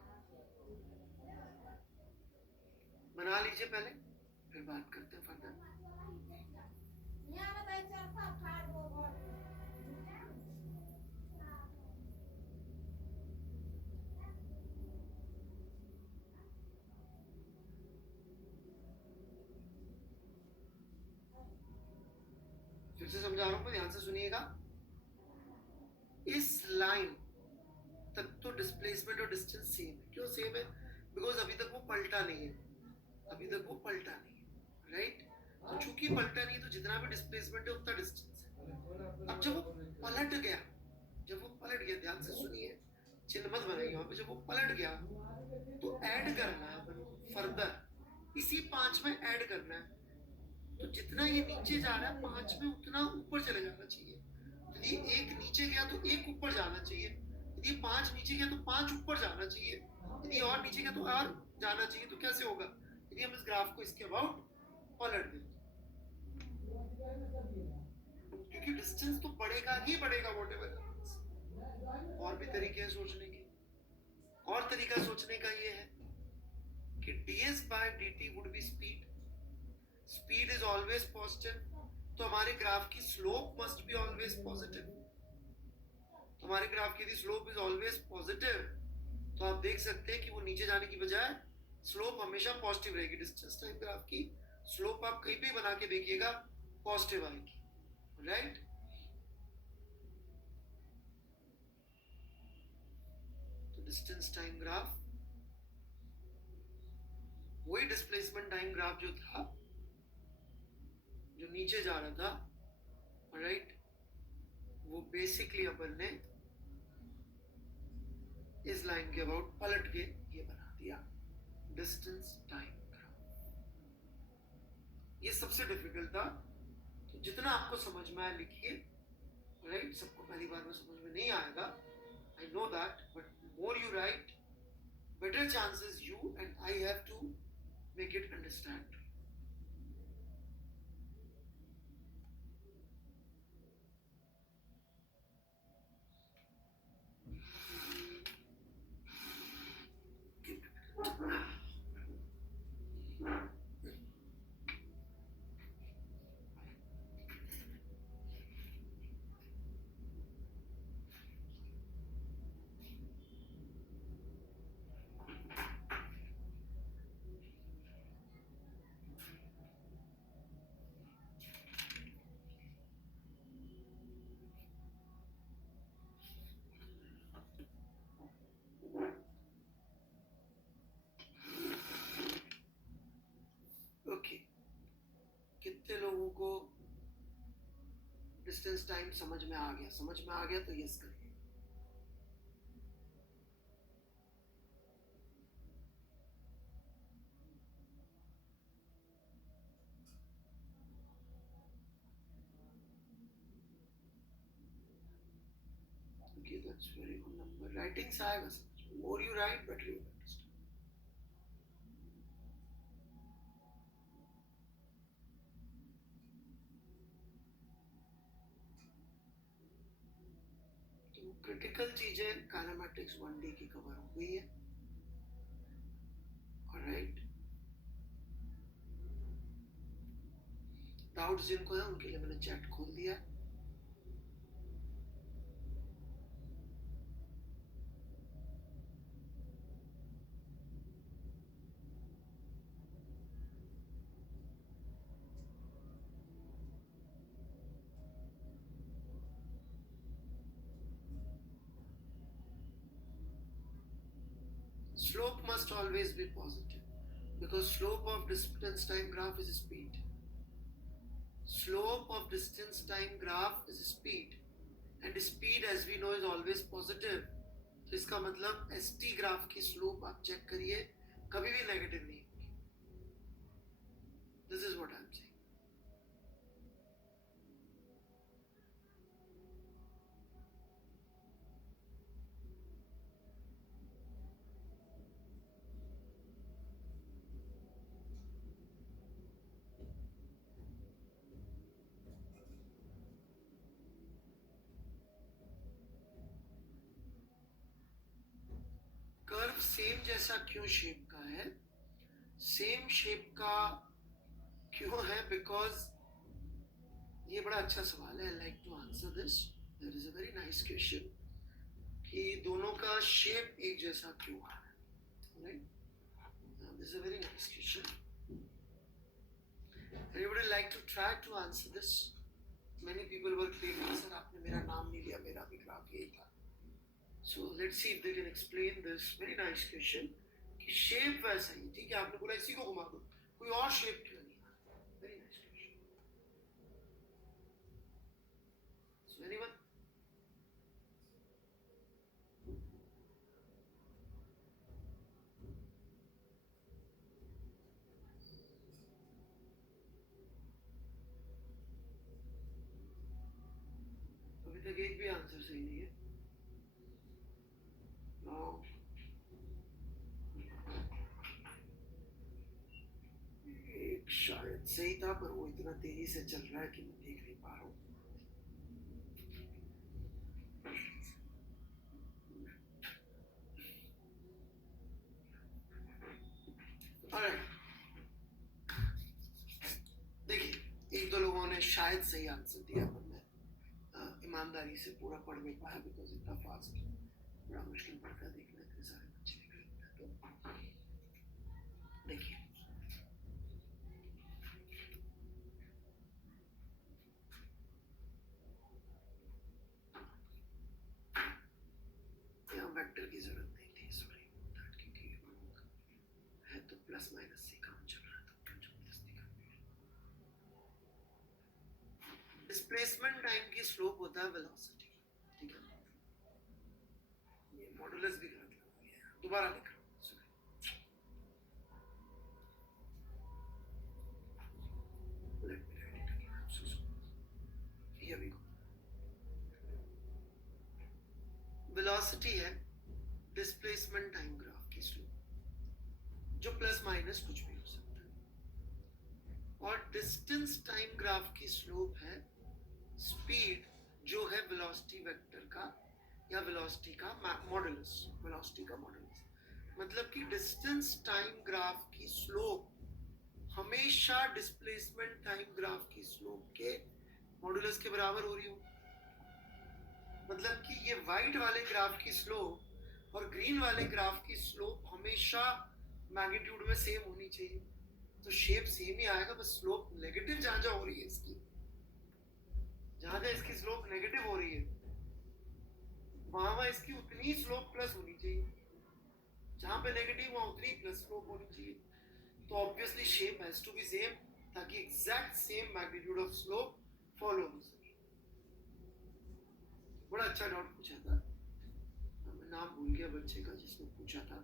बना लीजिए पहले, फिर बात करते हैं फर्दर। फिर से समझा रहा हूं, ध्यान से सुनिएगा। इस लाइन तक तो डिस्प्लेसमेंट और डिस्टेंस सेम है। क्यों सेम है? बिकॉज अभी तक वो पलटा नहीं है, अभी तक वो पलटा नहीं है, राइट? तो चूंकि पलटा नहीं है तो जितना भी डिस्प्लेसमेंट है उतना डिस्टेंस है। अब जब वो पलट गया, जब वो पलट गया, ध्यान से सुनिए, चिन्ह मत बनाइए वहां पे, जब वो पलट गया तो ऐड करना है फर्दर, इसी 5 में ऐड करना है। तो जितना ये नीचे जा रहा है 5 में उतना ऊपर चले जाना चाहिए। यदि 1 नीचे गया तो 1 ऊपर जाना चाहिए, यदि 5 नीचे गया तो 5 ऊपर जाना चाहिए, यदि और नीचे गया तो और जाना चाहिए। तो कैसे होगा? यदि हम इस ग्राफ को इसके अबाउट पलट दें, क्योंकि डिस्टेंस तो बढ़ेगा ही बढ़ेगा व्हाटएवर। और भी तरीके हैं सोचने के, और तरीका सोचने का ये है कि ds/dt would be speed, speed is always positive, तो हमारे ग्राफ की slope must be always positive. हमारे ग्राफ की यदि स्लोप इज ऑलवेज पॉजिटिव तो आप देख सकते हैं कि वो नीचे जाने की बजाय स्लोप हमेशा पॉजिटिव रहेगी। डिस्टेंस टाइम ग्राफ की स्लोप आप कहीं भी बना के देखिएगा पॉजिटिव आएगी, राइट? तो डिस्टेंस टाइम ग्राफ, वही डिस्प्लेसमेंट टाइम ग्राफ जो था, जो नीचे जा रहा था, राइट, वो बेसिकली अपन ने इस लाइन के अबाउट पलट के ये बना दिया डिस्टेंस टाइम ग्राफ। ये सबसे डिफिकल्ट था, तो जितना आपको समझ में आया लिखिए, राइट? सबको पहली बार में समझ में नहीं आएगा, I know that, but more you right, better chances you and I have to make it understand. कितने लोगों को डिस्टेंस टाइम समझ में आ गया? समझ में आ गया तो यस करिए। Okay, that's very good number. Writing से आएगा समझ में. More you write, better you understand. तो critical चीजें kinematics 1D की cover हो गई है. Alright. डाउट्स जिनको है उनके लिए मैंने चैट खोल दिया. Slope must always be positive because slope of distance time graph is speed. Slope of distance time graph is speed and speed as we know is always positive. तो इसका मतलब ST ग्राफ की slope आप check करिए कभी भी negative नहीं होगी. This is what I am saying. Curve same जैसा क्यों शेप का है? सेम शेप का क्यों है? बिकॉज ये बड़ा अच्छा सवाल है. I like to answer this. There is a very nice question कि दोनों का शेप एक जैसा क्यों आ रहा है. Right, this is a very nice question. Anybody like to try to answer this? Many people were claiming, sir, आपने मेरा नाम नहीं लिया, मेरा भी ग्राफ यही था. So let's see if they can explain this very nice question. कि शेप वैसा ही, ठीक है, आपने बोला इसी को घुमा दो, कोई और शेप क्यों नहीं आ रहा? Very nice question. So anyone? अभी तक एक भी आंसर सही नहीं है. No. एक शायद सही था पर वो इतना तेजी से चल रहा है कि मैं देख नहीं पा रहा हूँ. देखिए एक दो लोगों ने शायद सही आंसर दिया पर मैं ईमानदारी से पूरा पढ़ नहीं पाया बिकॉज इतना फास्ट बड़ा मुश्किल पड़ता है देखना. इतने सारे बच्चे लिख रहे हैं. तो देखिए यहाँ वेक्टर की जरूरत नहीं थी. सॉरी क्योंकि है तो प्लस माइनस से काम चल रहा था. डिस्प्लेसमेंट टाइम की स्लोप होता है वेलोसिटी. ठीक है, ये मॉडुलस भी गलत लगा दिया. दोबारा लिख रहा हूँ. Let me write it again. I'm so sorry. Here we go. Velocity है डिस्प्लेसमेंट टाइम ग्राफ की स्लोप जो प्लस माइनस कुछ भी हो सकता है. और डिस्टेंस टाइम ग्राफ की स्लोप है स्पीड जो है वेलोसिटी वेक्टर का या वेलोसिटी का मॉडुलस. वेलोसिटी का मॉडुलस मतलब कि डिस्टेंस टाइम ग्राफ की स्लोप हमेशा डिस्प्लेसमेंट टाइम ग्राफ की स्लोप के मॉडुलस के बराबर हो रही हो. मतलब कि ये वाइट वाले ग्राफ की स्लोप और ग्रीन वाले ग्राफ की स्लोप हमेशा मैग्नीट्यूड में सेम होनी चाहिए. तो शेप सेम ही आएगा, बस स्लोप नेगेटिव जहां जहां हो रही है इसकी, जहां जहां इसकी स्लोप नेगेटिव हो रही है वहां वहां इसकी उतनी स्लोप प्लस होनी चाहिए. जहां पे नेगेटिव वहां उतनी प्लस स्लोप होनी चाहिए. तो obviously shape has to be same ताकि exact same magnitude of slope follow हो सके. बड़ा अच्छा डाउट पूछा था. मैं नाम भूल गया बच्चे का जिसने पूछा था.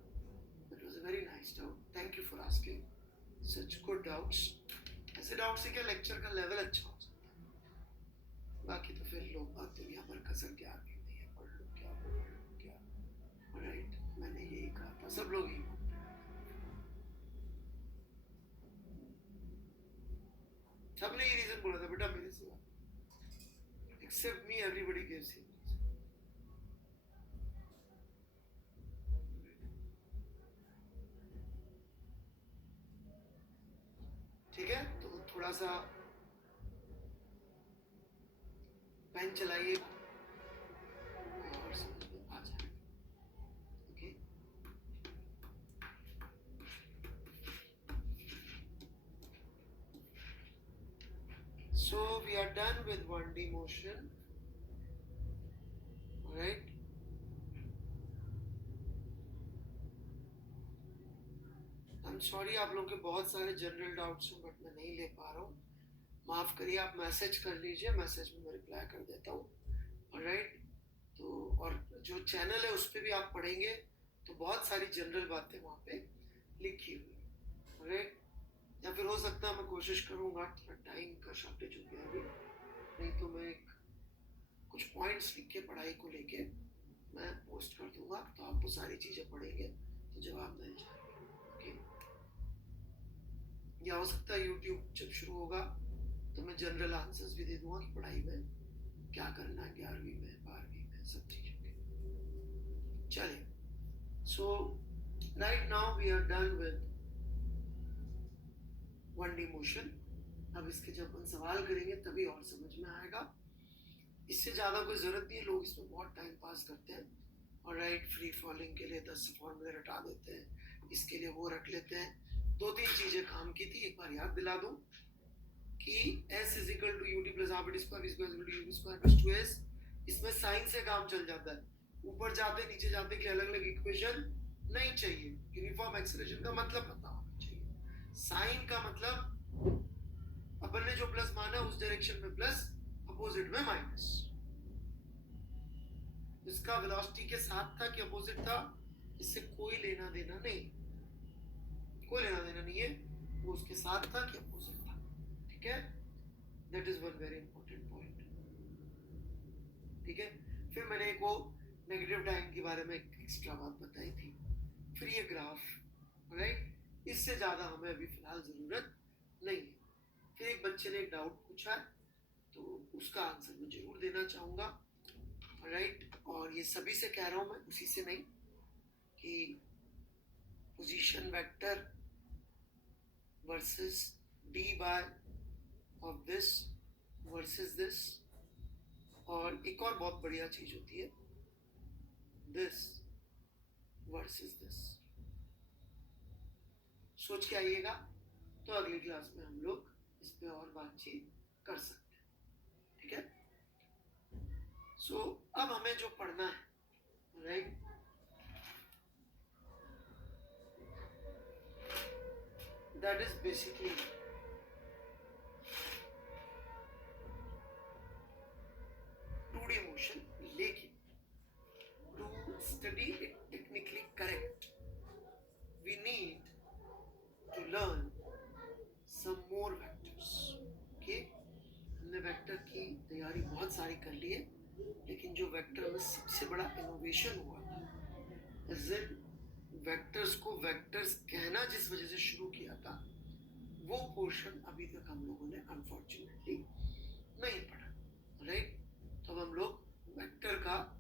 That was a very nice doubt. Thank you for asking such good doubts. ऐसे डाउट से क्या लेक्चर का लेवल अच्छा हो सकता है. बाकी तो फिर लोग बात दुनिया भर का सर ज्ञान भी नहीं है, पढ़ लो क्या क्या क्या, राइट, मैंने यही कहा था, सब लोग ही, सबने ये रीजन बोला था बेटा मेरे सिवा, except me everybody gives him. ठीक है, तो थोड़ा सा पेन चलाइए और समझ में आ जाएगा। Okay, so we are done with 1D motion, right? I'm sorry आप लोगों के बहुत सारे जनरल डाउट्स हैं बट मैं नहीं ले पा रहा हूँ, माफ करिए, आप मैसेज कर लीजिए, मैसेज में मैं रिप्लाई कर देता हूँ, ऑलराइट। तो और जो चैनल है उस पर भी आप पढ़ेंगे तो बहुत सारी जनरल बातें वहाँ पे लिखी हुई, ऑलराइट। या फिर हो सकता है मैं कोशिश करूँगा, थोड़ा टाइम का शॉर्टेज हो गया अभी, नहीं तो मैं कुछ पॉइंट्स लिख के पढ़ाई को लेके मैं पोस्ट कर दूंगा, तो आप वो सारी चीज़ें पढ़ेंगे तो जवाब मिल जाएगा। ओके, या हो सकता है यूट्यूब जब शुरू होगा तो मैं जनरल आंसर्स भी दे दूंगा कि पढ़ाई में क्या करना है 11वीं में 12वीं में सब चीज़ों के। चलिए, so right now we are done with 1D motion. अब इसके जब अपन सवाल करेंगे तभी और समझ में आएगा, इससे ज़्यादा कोई ज़रूरत नहीं है, लोग इसमें बहुत टाइम पास करते हैं, और राइट, फ्री फॉलिंग के लिए 10 फॉर्मूले रटा देते हैं, इसके लिए वो रख लेते हैं। 2-3 चीज़ें काम की थी, एक बार याद दिला दूँ कि S is equal to u t plus half t square, v square is equal to u t square plus 2s, इसमें साइन से काम चल जाता है, ऊपर जाते नीचे जाते के अलग अलग इक्वेशन नहीं चाहिए, यूनिफॉर्म एक्सेलरेशन का मतलब पता होना चाहिए, साइन का मतलब अपन ने जो प्लस माना उस डायरेक्शन में प्लस, अपोजिट में माइनस, इसका वेलोसिटी के साथ था कि अपोजिट था, इससे कोई लेना देना नहीं, कोई लेना देना नहीं है, वो उसके साथ था कि अपोजिट था। ठीक है, that is one very important point. ठीक है, फिर मैंने एक वो नेगेटिव टाइम के बारे में एक एक्स्ट्रा बात बताई थी, फिर ये ग्राफ, राइट, इससे ज़्यादा हमें अभी फिलहाल ज़रूरत नहीं है। फिर एक बच्चे ने एक डाउट पूछा है तो उसका आंसर मैं जरूर देना चाहूँगा, राइट, और ये सभी से कह रहा हूँ मैं, उसी से नहीं, कि position vector versus d by of this versus this, और एक और बहुत बढ़िया चीज होती है दिस वर्सेस दिस, सोच के आइएगा, तो अगली क्लास में हम लोग इस पे और बातचीत कर सकते हैं। ठीक है, सो अब हमें जो पढ़ना है, right, that is basically motion, लेकिन to study it technically correct we need to learn some more vectors. Okay, हमने वेक्टर की तैयारी बहुत सारी कर ली है, लेकिन जो वेक्टर में सबसे बड़ा इनोवेशन हुआ था, वेक्टर्स को वेक्टर्स कहना जिस वजह से शुरू किया था, वो पोर्शन अभी तक हम लोगों ने अनफॉर्चुनेटली नहीं पढ़ा, राइट। तो अब हम लोग वेक्टर का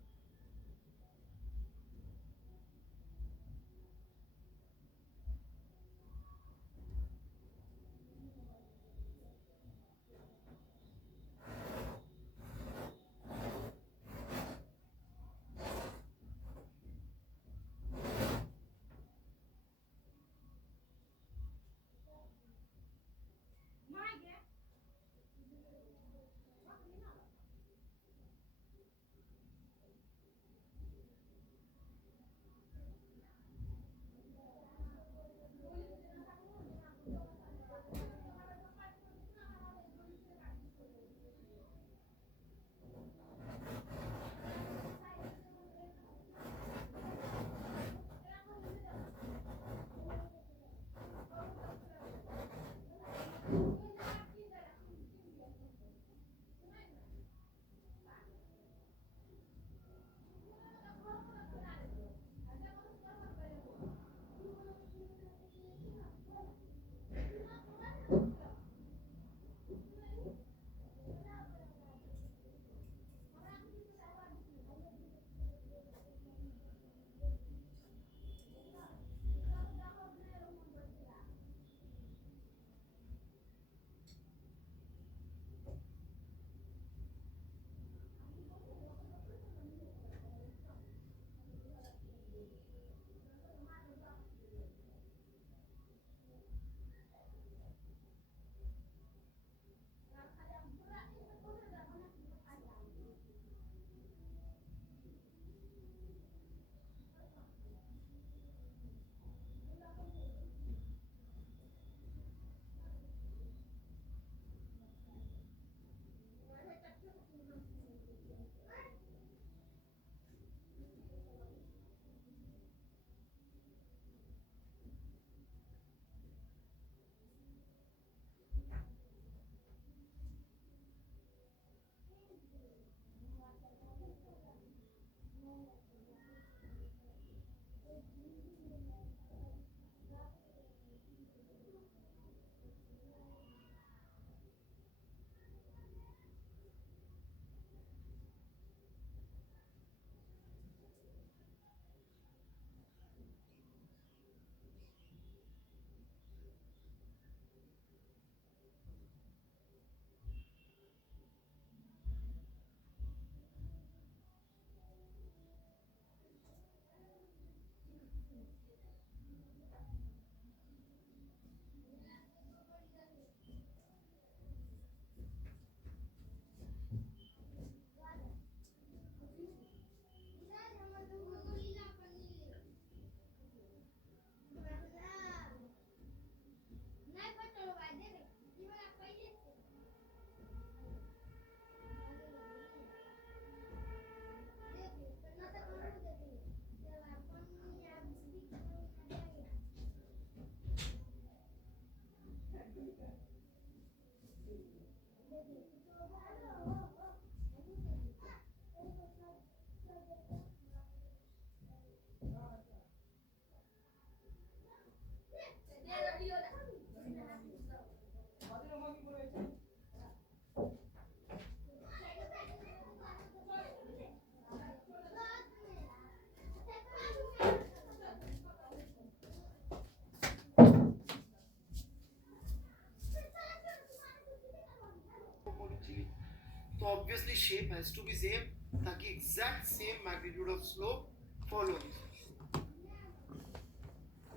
obviously shape has to be same ताकि exact same magnitude of slope follow.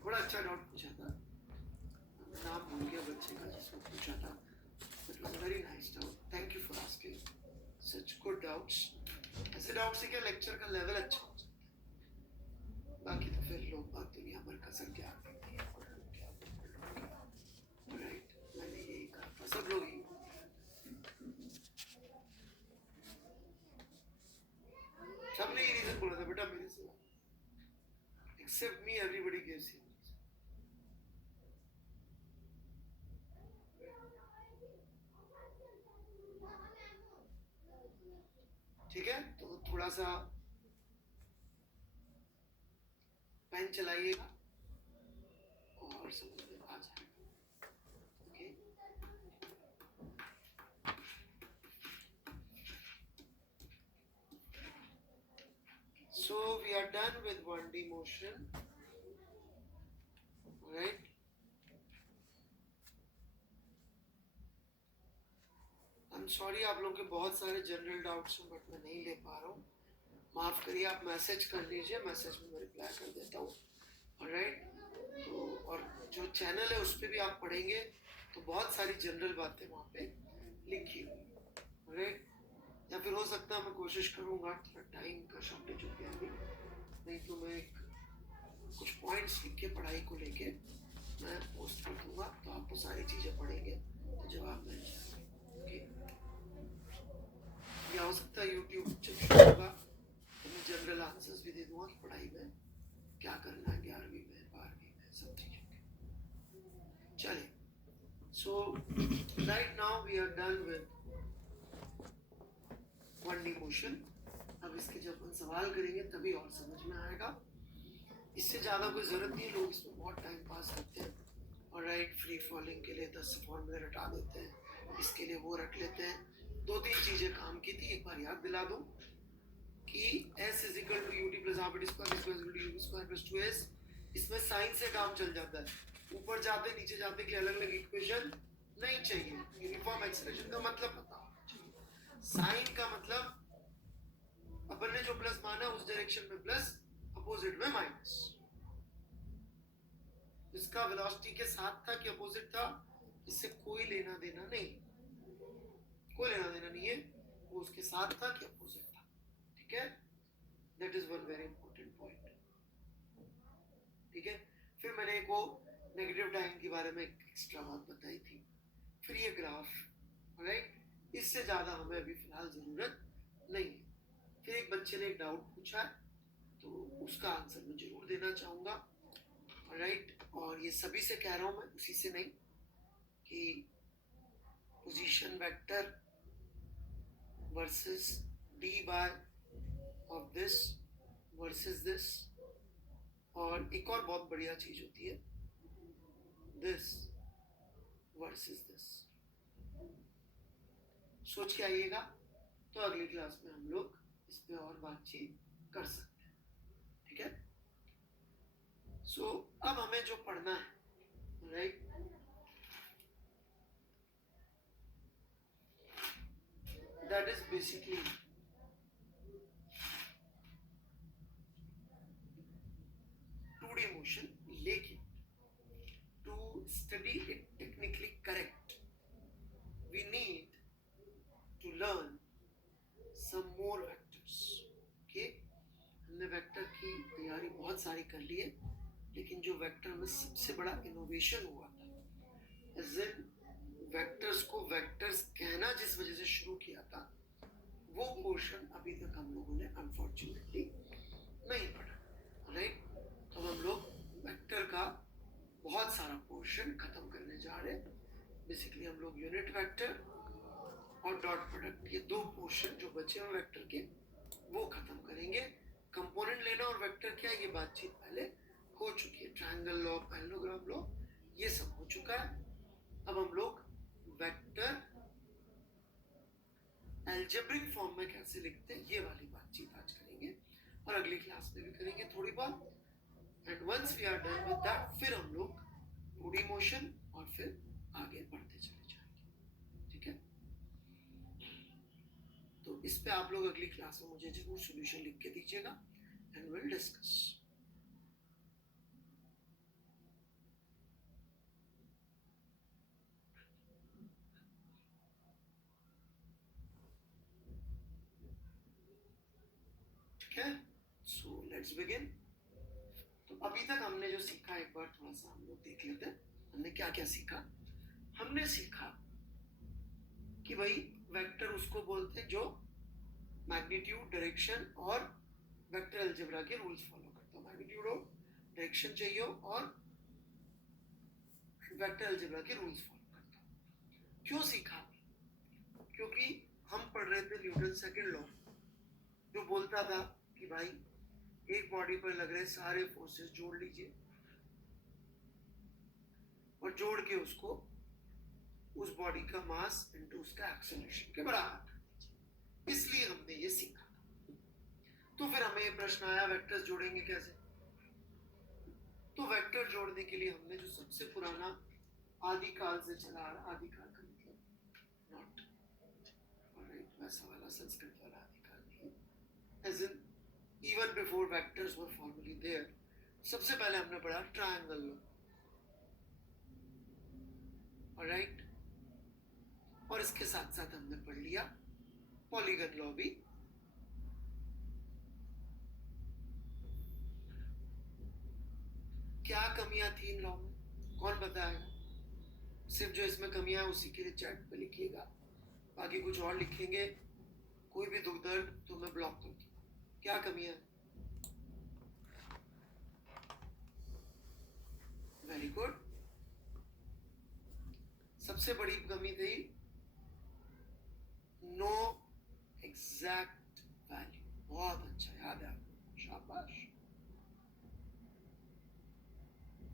बड़ा अच्छा डाउट पूछा था, नाम भूल गया बच्चे का जिसको पूछा था. It was a very nice doubt. Thank you for asking such good doubts. ऐसे डाउट से क्या लेक्चर का लेवल अच्छा हो सकता है. बाकी तो फिर लोग बात दुनिया भर का सर क्या राइट, मैंने यही कहा था, सब लोग ही सबने ये रीजन बोला था बेटा मेरे से, except me everybody gives him. ठीक है, तो थोड़ा सा पेन चलाइएगा और समझ में आ जाएगा. Okay, so we are done with 1D motion, right? I'm sorry आप लोगों के बहुत सारे जनरल डाउट्स हैं बट मैं नहीं ले पा रहा हूँ, माफ करिए. आप मैसेज कर लीजिए, मैसेज में मैं रिप्लाई कर देता हूँ. ऑलराइट, तो और जो चैनल है उस पर भी आप पढ़ेंगे तो बहुत सारी जनरल बातें वहाँ पे लिखी हुई. ऑलराइट, या फिर हो सकता है मैं कोशिश करूँगा, थोड़ा टाइम का शॉर्टेज हो गया अभी, नहीं तो मैं कुछ पॉइंट्स लिख के पढ़ाई को लेके मैं पोस्ट कर दूँगा, तो आप वो सारी चीज़ें पढ़ेंगे तो जवाब मिल जाएगा. ओके, या हो सकता है यूट्यूब जब शुरू होगा तो मैं जनरल आंसर्स भी दे दूँगा कि पढ़ाई में क्या करना है 11वीं में 12वीं में सब चीज़ों के. चलिए, so right now we are done with 1D motion. अब इसके जब हम सवाल करेंगे तभी और समझ में आएगा, इससे ज़्यादा कोई ज़रूरत नहीं. लोग इसमें बहुत टाइम पास करते हैं. और राइट, फ्री फॉलिंग के लिए 10 फॉर्मूले रटा देते हैं, इसके लिए वो रख लेते हैं. 2-3 चीज़ें काम की थी, एक बार याद दिला दूँ कि S is equal to UT plus RBT square is equal to UV square plus 2S. इसमें साइन से काम चल जाता है, ऊपर जाते नीचे जाते कि अलग अलग इक्वेशन नहीं चाहिए. यूनिफॉर्म एक्सप्रेशन का मतलब पता होना चाहिए. साइन का मतलब अपन ने जो प्लस माना उस डायरेक्शन में प्लस, अपोजिट में माइनस. इसका वेलोसिटी के साथ था कि अपोजिट था, इससे कोई लेना देना नहीं, कोई लेना देना नहीं है, वो उसके साथ था कि अपोजिट था. ठीक है, that is one very important point. ठीक है, फिर मैंने एक वो नेगेटिव टाइम के बारे में एक्स्ट्रा बात बताई थी. फिर ये ग्राफ, राइट, इससे ज़्यादा हमें अभी फिलहाल ज़रूरत नहीं है. फिर एक बच्चे ने एक डाउट पूछा तो उसका आंसर मैं जरूर देना चाहूँगा. राइट, और ये सभी से कह रहा हूँ मैं, उसी से नहीं, कि position vector versus dy of this versus this, और एक और बहुत बढ़िया चीज होती है दिस वर्सेस दिस. सोच के आइएगा, तो अगली क्लास में हम लोग इस पे और बातचीत कर सकते हैं. ठीक है, सो अब हमें जो पढ़ना है, right, that is basically motion. लेकिन to study it technically correct we need to learn some more vectors. Okay, हमने वेक्टर की तैयारी बहुत सारी कर ली है, लेकिन जो वेक्टर में सबसे बड़ा इनोवेशन हुआ था, एज इन वेक्टर्स को वेक्टर्स कहना जिस वजह से शुरू किया था, वो पोर्शन अभी तक हम लोगों ने अनफॉर्चुनेटली नहीं पढ़ा. राइट, तो हम लोग वेक्टर का बहुत सारा पोर्शन खत्म करने जा रहे हैं. बेसिकली हम लोग यूनिट वेक्टर और डॉट प्रोडक्ट, ये दो पोर्शन जो बचे हैं वेक्टर के, वो खत्म करेंगे. कंपोनेंट लेना और वेक्टर क्या, ये बातचीत पहले हो चुकी है. ट्रायंगल लॉ, पैरेललोग्राम लॉ, ये सब हो चुका है. अब हम लोग वेक्टर अलजेब्रिक फॉर्म में कैसे लिखते हैं, ये वाली बातचीत आज करेंगे, और अगली क्लास में भी करेंगे थोड़ी बहुत. And once we are done with that, फिर हम लोग 2D मोशन और फिर आगे बढ़ते चले जाएंगे. ठीक है, तो इस पे आप लोग अगली क्लास में मुझे जरूर सॉल्यूशन लिख के दीजिएगा एंड विल डिस्कस। ठीक है, सो लेट्स बिगिन। तो अभी तक हमने जो सीखा एक बार थोड़ा सा हम लोग देख लेते हैं। हमने क्या क्या सीखा? हमने सीखा कि भाई वेक्टर उसको बोलते हैं जो मैग्नीट्यूड, डायरेक्शन और वेक्टर अलजेब्रा के रूल्स फॉलो करता हो। मैग्नीट्यूड हो, डायरेक्शन चाहिए हो और वेक्टर अलजेब्रा के रूल्स फॉलो करता हो। क्यों सीखा? क्योंकि हम पढ़ रहे थे न्यूटन सेकंड लॉ, जो बोलता था कि भाई एक बॉडी पर लग रहे सारे फोर्सेस जोड़ लीजिए और जोड़ के उसको उस बॉडी का मास इनटू उसका एक्सेलरेशन के बराबर कर दीजिए। इसलिए हमने ये सीखा। तो फिर हमें ये प्रश्न आया, वेक्टर्स जोड़ेंगे कैसे? तो वेक्टर जोड़ने के लिए हमने जो सबसे पुराना आदिकाल से चला आ रहा, आदिकाल का मतलब नॉट ऑलराइट वैसा वाला संस्कृत वाला आदिकाल नहीं, as in even before vectors were formally there, सबसे पहले हमने पढ़ा ट्रायंगल लॉ। ऑलराइट, और इसके साथ साथ हमने पढ़ लिया पॉलीगन लॉ भी। क्या कमियां थी इन लॉ में, कौन बताएगा? सिर्फ जो इसमें कमियां उसी के लिए चैट पे लिखिएगा, बाकी कुछ और लिखेंगे कोई भी दुख दर्द तो मैं ब्लॉक कर दूंगा। क्या कमियां? Very good. सबसे बड़ी कमी थी नो एग्जैक्ट वैल्यू। बहुत अच्छा, याद है आपको, शाबाश।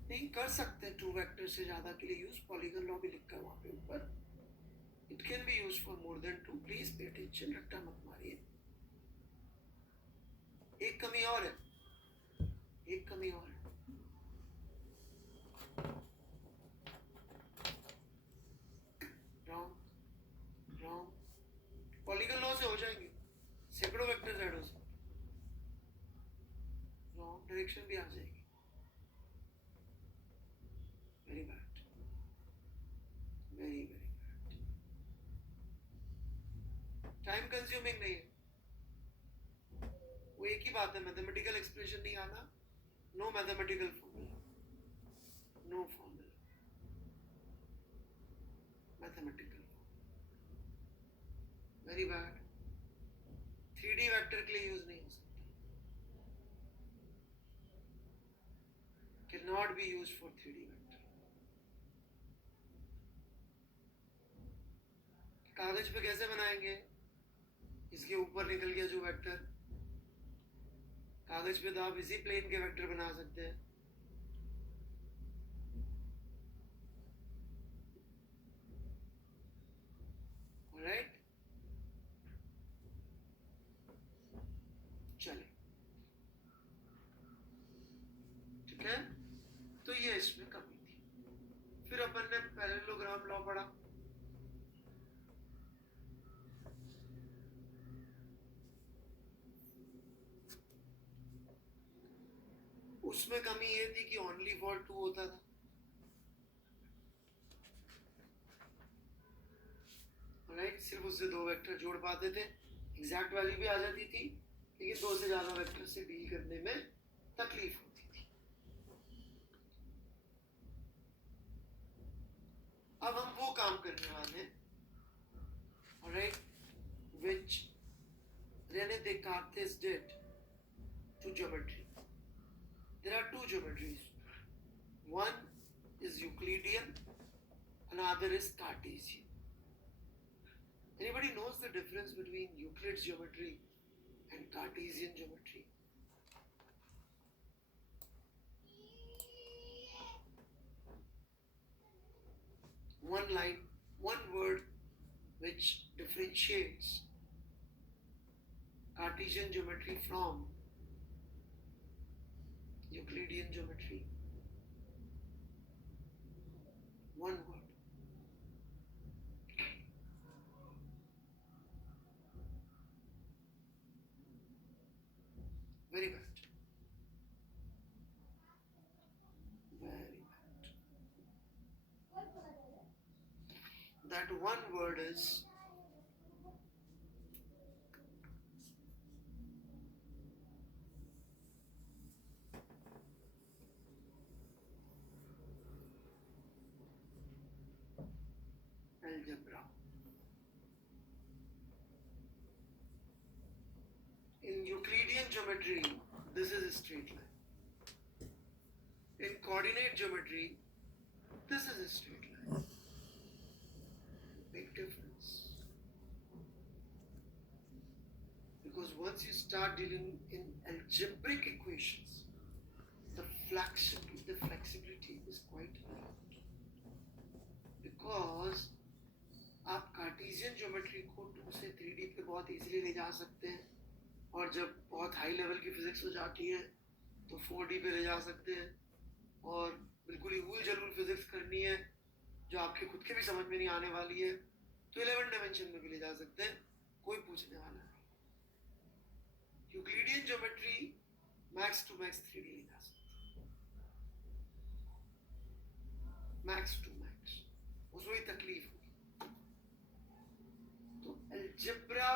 नहीं कर सकते टू वेक्टर से ज्यादा के लिए यूज, पॉलीगन लॉ भी लिखा है वहां पे ऊपर। It can be use for more than two. Please pay attention, रट्टा मत मारिए। एक कमी और है, एक कमी और है। रॉन्ग रॉन्ग, पॉलीगन लॉ से हो जाएंगे सैकड़ों वेक्टर्स ऐड हो सकते। रॉन्ग, डायरेक्शन भी आ जाएगी। Very bad, very very bad. Time consuming नहीं है, वो एक ही बात है, मैथमेटिकल एक्सप्रेशन नहीं आना, no mathematical formula, no formula, mathematical formula. Very bad. 3D vector के लिए यूज नहीं हो सकता, can not be use for 3D vector. कागज पे कैसे बनाएंगे? इसके ऊपर निकल गया जो वेक्टर, कागज पे तो आप इसी प्लेन के वेक्टर बना सकते हैं। ऑलराइट, चले, ठीक है। तो ये इसमें कमी थी। फिर अपन ने पैरेललोग्राम लॉ पढ़ा। उसमें कमी ये थी कि ओनली फॉर 2 होता था। राइट, सिर्फ उससे 2 वेक्टर जोड़ पाते थे, एग्जैक्ट वैल्यू भी आ जाती थी, लेकिन 2 से ज्यादा वेक्टर से डील करने में तकलीफ होती थी। अब हम वो काम करने वाले हैं, right, which René Descartes did to geometry. There are 2 geometries. One is Euclidean, another is Cartesian. Anybody knows the difference between Euclid's geometry and Cartesian geometry? One line, one word which differentiates Cartesian geometry from Euclidean geometry. One word. Very bad. Very bad. That one word is algebra. In Euclidean geometry, this is a straight line. In coordinate geometry, this is a straight line. Big difference. Because once you start dealing in algebraic equations, the flexibility is quite high. Because आप Cartesian geometry को 2 से 3D पे बहुत easily ले जा सकते हैं, और जब बहुत हाई लेवल की फिजिक्स हो जाती है तो 4D पे ले जा सकते हैं, और बिल्कुल ही उल जलूल फिजिक्स करनी है जो आपके खुद के भी समझ में नहीं आने वाली है तो 11 डायमेंशन में भी ले जा सकते हैं, कोई पूछने वाला नहीं. Euclidean geometry max to max 3D ले जा सकते हैं, मैक्स टू मैक्स, उसमें ही तकलीफ होगी. तो algebra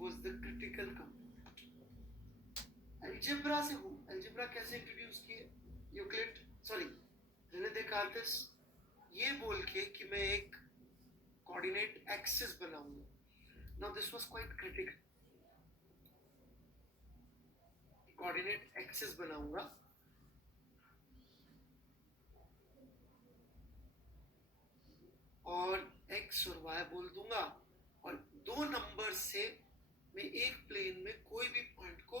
was the critical component. Algebra से हूँ, अलजेब्रा कैसे इंट्रोड्यूस किए यूक्लिड, सॉरी रेने देकार्तेस, ये बोल के कि मैं एक कोऑर्डिनेट एक्सिस बनाऊंगा. Now this was quite critical. Coordinate axis बनाऊंगा और x और y बोल दूंगा, और 2 नंबर से मैं एक प्लेन में कोई भी पॉइंट को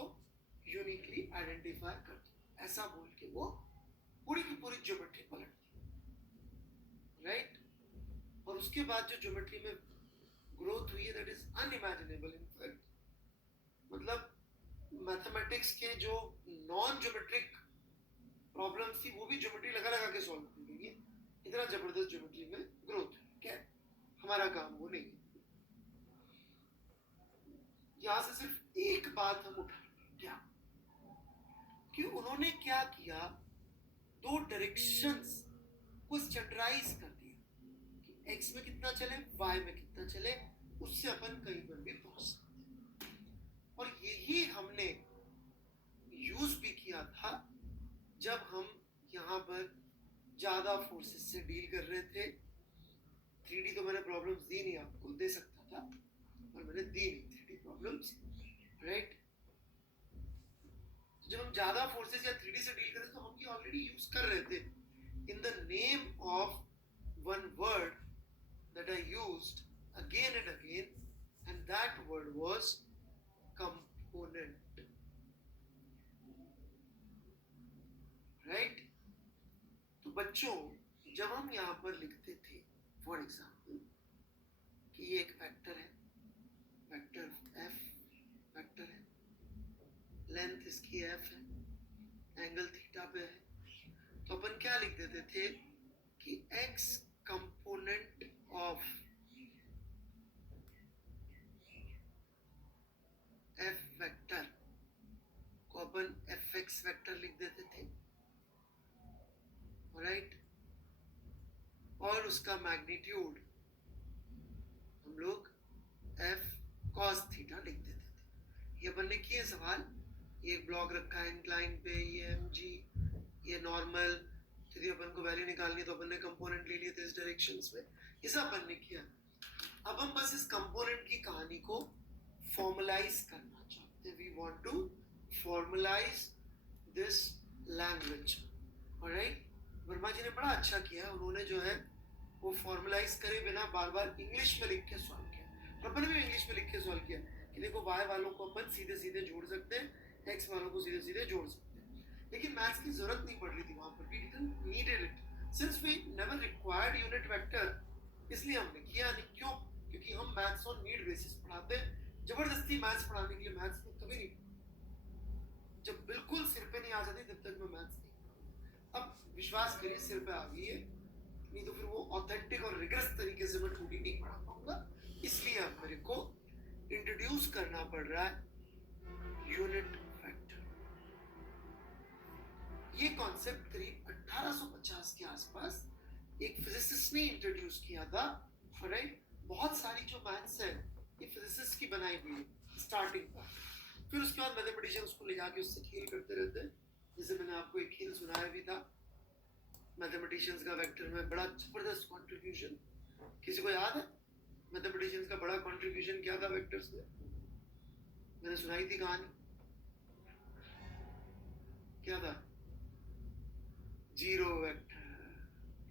यूनिकली आइडेंटिफाई कर दूं, ऐसा बोल के वो पूरी की पूरी ज्योमेट्री पलट दी, राइट. और उसके बाद जो ज्योमेट्री में ग्रोथ हुई है that is unimaginable. In fact मतलब मैथमेटिक्स के जो नॉन ज्योमेट्रिक प्रॉब्लम्स थी वो भी ज्योमेट्री लगा लगा के सॉल्व कर दी. इतना जबरदस्त ज्योमेट्री में ग्रोथ. क्या हमारा काम वो नहीं. यहां से सिर्फ एक बात हम उठाएंगे, क्या कि उन्होंने क्या किया, 2 डायरेक्शंस को स्टैंडर्डाइज कर दिया कि x में कितना चले, y में कितना चले, उससे अपन कहीं पर भी पहुंच सकते हैं. और यही हमने यूज भी किया था जब हम यहाँ पर ज्यादा फोर्सेस से डील कर रहे थे. 3D तो मैंने प्रॉब्लम्स दी नहीं, आपको दे सकता था पर मैंने दी नहीं 3D प्रॉब्लम्स, राइट. जब हम ज्यादा फोर्सेस या 3D से डील कर रहे थे तो हम ये ऑलरेडी यूज कर रहे थे in the name of one word that I used again and again, and that word was component, right. तो बच्चों जब हम यहाँ पर लिखते थे फॉर एग्जाम्पल कि ये एक वेक्टर है, वेक्टर f वेक्टर है, लेंथ इसकी f है, एंगल थीटा पे है, तो अपन क्या लिख देते थे कि x component of f vector को अपन fx वेक्टर लिख देते थे, राइट. और उसका मैग्नीट्यूड हम लोग f cos थीटा लिख देते थे. ये अपन ने किए सवाल, ये एक ब्लॉक रखा है इंक्लाइन पे, ये mg, ये नॉर्मल, यदि अपन को वैल्यू निकालनी तो अपन ने कंपोनेंट ले लिए थे इस डायरेक्शंस में, ये सब अपन ने किया. अब हम बस इस कंपोनेंट की कहानी को फॉर्मलाइज करना चाहते हैं. We want to formalise this language, alright. Verma ji ने बड़ा अच्छा किया, उन्होंने जो है वो फॉर्मलाइज करे बिना बार बार इंग्लिश में लिख के सॉल्व किया. अपन ने भी इंग्लिश में लिख के सॉल्व किया कि देखो y वालों को अपन सीधे सीधे जोड़ सकते हैं, x वालों को सीधे सीधे जोड़ सकते हैं. लेकिन मैथ्स की जरूरत नहीं पड़ रही थी वहां पर, we didn't needed it since we never required unit vector, इसलिए हमने किया नहीं. क्यों? क्योंकि हम मैथ्स ऑन नीड बेसिस पढ़ाते हैं. जबरदस्ती मैथ्स पढ़ाने के लिए मैथ्स में कभी नहीं, जब बिल्कुल सिर पे नहीं आ जाती तब तक मैं मैथ्स नहीं. अब विश्वास करिए सिर पे आ गई है, नहीं तो फिर वो ऑथेंटिक और रिगरस तरीके से मैं 2D नहीं पढ़ा पाऊंगा. इसलिए अब मेरे को इंट्रोड्यूस करना पड़ रहा है यूनिट वेक्टर. ये कॉन्सेप्ट करीब 1850 के आसपास एक फिजिसिस्ट ने इंट्रोड्यूस किया था, राइट। बहुत सारी जो मैथ्स है ये फिजिसिस्ट की बनाई हुई है स्टार्टिंग पर, फिर उसके बाद मैथमेटिशियंस उसको ले जाके उससे खेल करते रहते हैं। जैसे मैंने आपको एक खेल सुनाया भी था मैथमेटिशियंस का वेक्टर में बड़ा जबरदस्त कंट्रीब्यूशन, किसी को याद है मैथमेटिशियंस का बड़ा कंट्रीब्यूशन क्या था वेक्टर्स में? मैंने सुनाई थी कहानी, क्या था? Zero vector,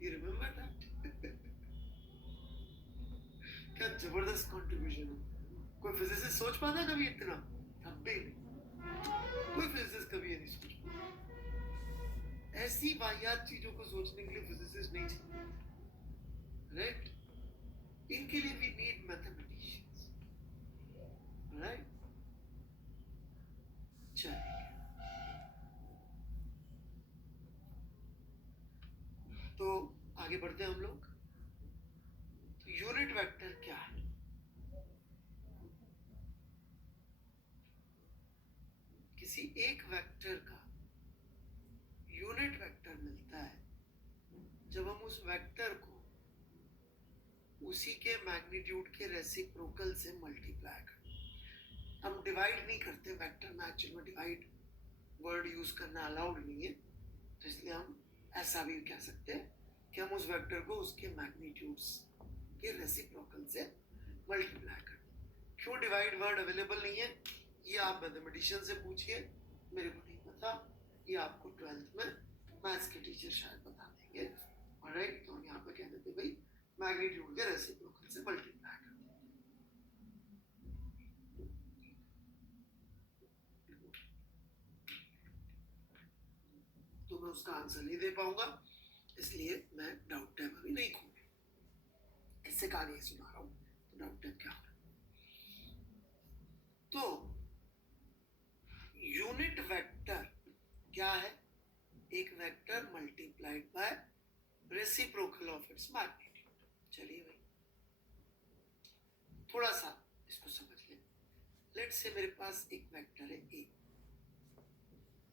you remember that? क्या जबरदस्त कंट्रीब्यूशन है। कोई फिजिसिस्ट सोच पाता है कभी इतना? तब भी कोई फिजिसिस्ट कभी ये नहीं सोच पाता। ऐसी वाहियात चीजों को सोचने के लिए फिजिसिस्ट नहीं चाहिए, राइट। इनके लिए वी नीड मैथमेटिशियंस, राइट। चलिए तो आगे बढ़ते हैं हम लोग। तो यूनिट वेक्टर क्या है? किसी एक वेक्टर का यूनिट वेक्टर मिलता है जब हम उस वेक्टर को उसी के मैग्नीट्यूड के रेसिप्रोकल से मल्टीप्लाई करते हैं। हम डिवाइड नहीं करते वेक्टर में, एक्चुअली में डिवाइड वर्ड यूज करना अलाउड नहीं है, तो इसलिए हम ऐसा भी कह सकते हैं कि हम उस वेक्टर को उसके मैग्नीट्यूड्स के रेसिप्रोकल से मल्टीप्लाई करते हैं। क्यों डिवाइड वर्ड अवेलेबल नहीं है ये आप मैथमेटिशियन से पूछिए, मेरे को नहीं पता, ये आपको 12th में मैथ्स के टीचर शायद बता देंगे, ऑलराइट। तो हम यहाँ पे कह देते भाई मैग्नीट्यूड के रेसिप्रोकल से मल्टीप्लाई करते हैं। तो मैं उसका आंसर नहीं दे पाऊंगा, इसलिए मैं डाउट टैब अभी नहीं खोलूंगा, इससे कहानी सुना रहा हूं, तो डाउट टैब क्या होगा। तो यूनिट वेक्टर क्या है? एक vector multiplied by reciprocal of its magnitude. चलिए भाई थोड़ा सा इसको समझ लें। लेट्स से मेरे पास एक वेक्टर है ए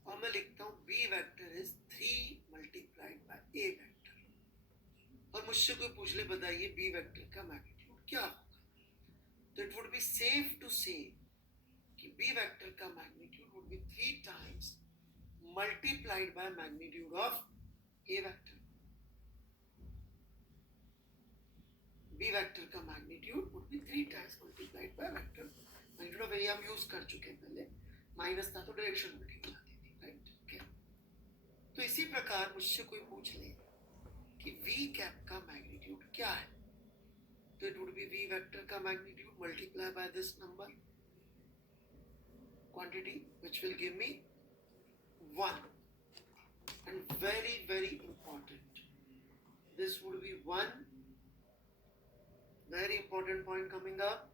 और मैं लिखता हूं B vector is 3 multiplied by A vector, और मुझसे कोई पूछ ले बताइए बी वेक्टर का मैग्नीट्यूड क्या होगा, तो it would be safe to say कि बी वेक्टर का magnitude would be 3 times multiplied by magnitude of A vector. B vector का magnitude would be 3 times multiplied by vector. Magnitude of A हम use कर चुके हैं पहले, minus था तो डायरेक्शन उल्टी हो जाती थी, राइट। ओके, तो इसी प्रकार मुझसे कोई पूछ ले कि वी कैप का मैग्नीट्यूड क्या है, तो it would be V vector का magnitude multiply by this number quantity which will give me 1, and very important, this would be 1, very important point coming up,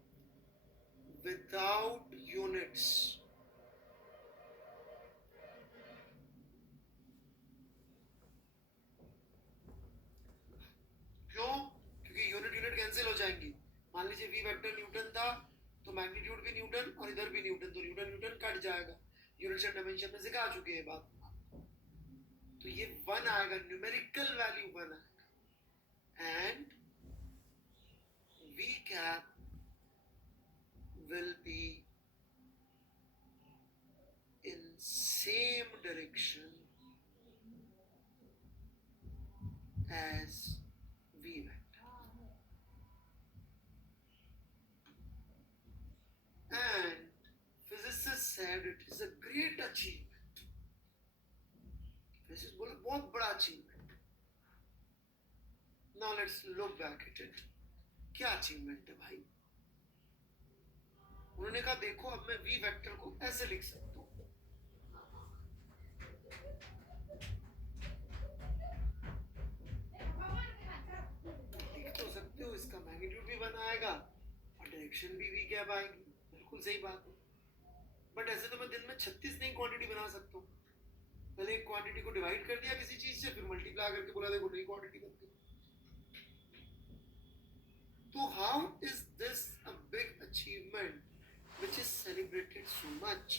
without units. क्यों? क्योंकि unit cancel हो जाएंगी। मान लीजिए वी वेक्टर न्यूटन था तो magnitude भी न्यूटन और इधर भी न्यूटन, तो न्यूटन कट जाएगा। यूनिट्स एंड डायमेंशन में सिखा चुके हैं बात, तो ये 1 आएगा, न्यूमेरिकल वैल्यू 1 आएगा, and v cap will be in same direction as v vector, and physicists said it is a great achievement. physicists बोले बहुत बड़ा achievement. Now let's look back at it. क्या अचीवमेंट है भाई? उन्होंने कहा देखो अब मैं v वेक्टर को ऐसे लिख सकता हूं, लिख तो सकते हो, इसका मैग्नीट्यूड भी बनाएगा और डायरेक्शन भी v कैप आएगी, बिल्कुल सही बात है। बट ऐसे तो मैं दिन में 36 नई क्वांटिटी बना सकता हूँ। पहले एक क्वांटिटी को डिवाइड कर दिया किसी चीज से, फिर मल्टीप्लाई करके बोला देखो नई क्वांटिटी बन गई। तो how is this a big achievement which is celebrated so much?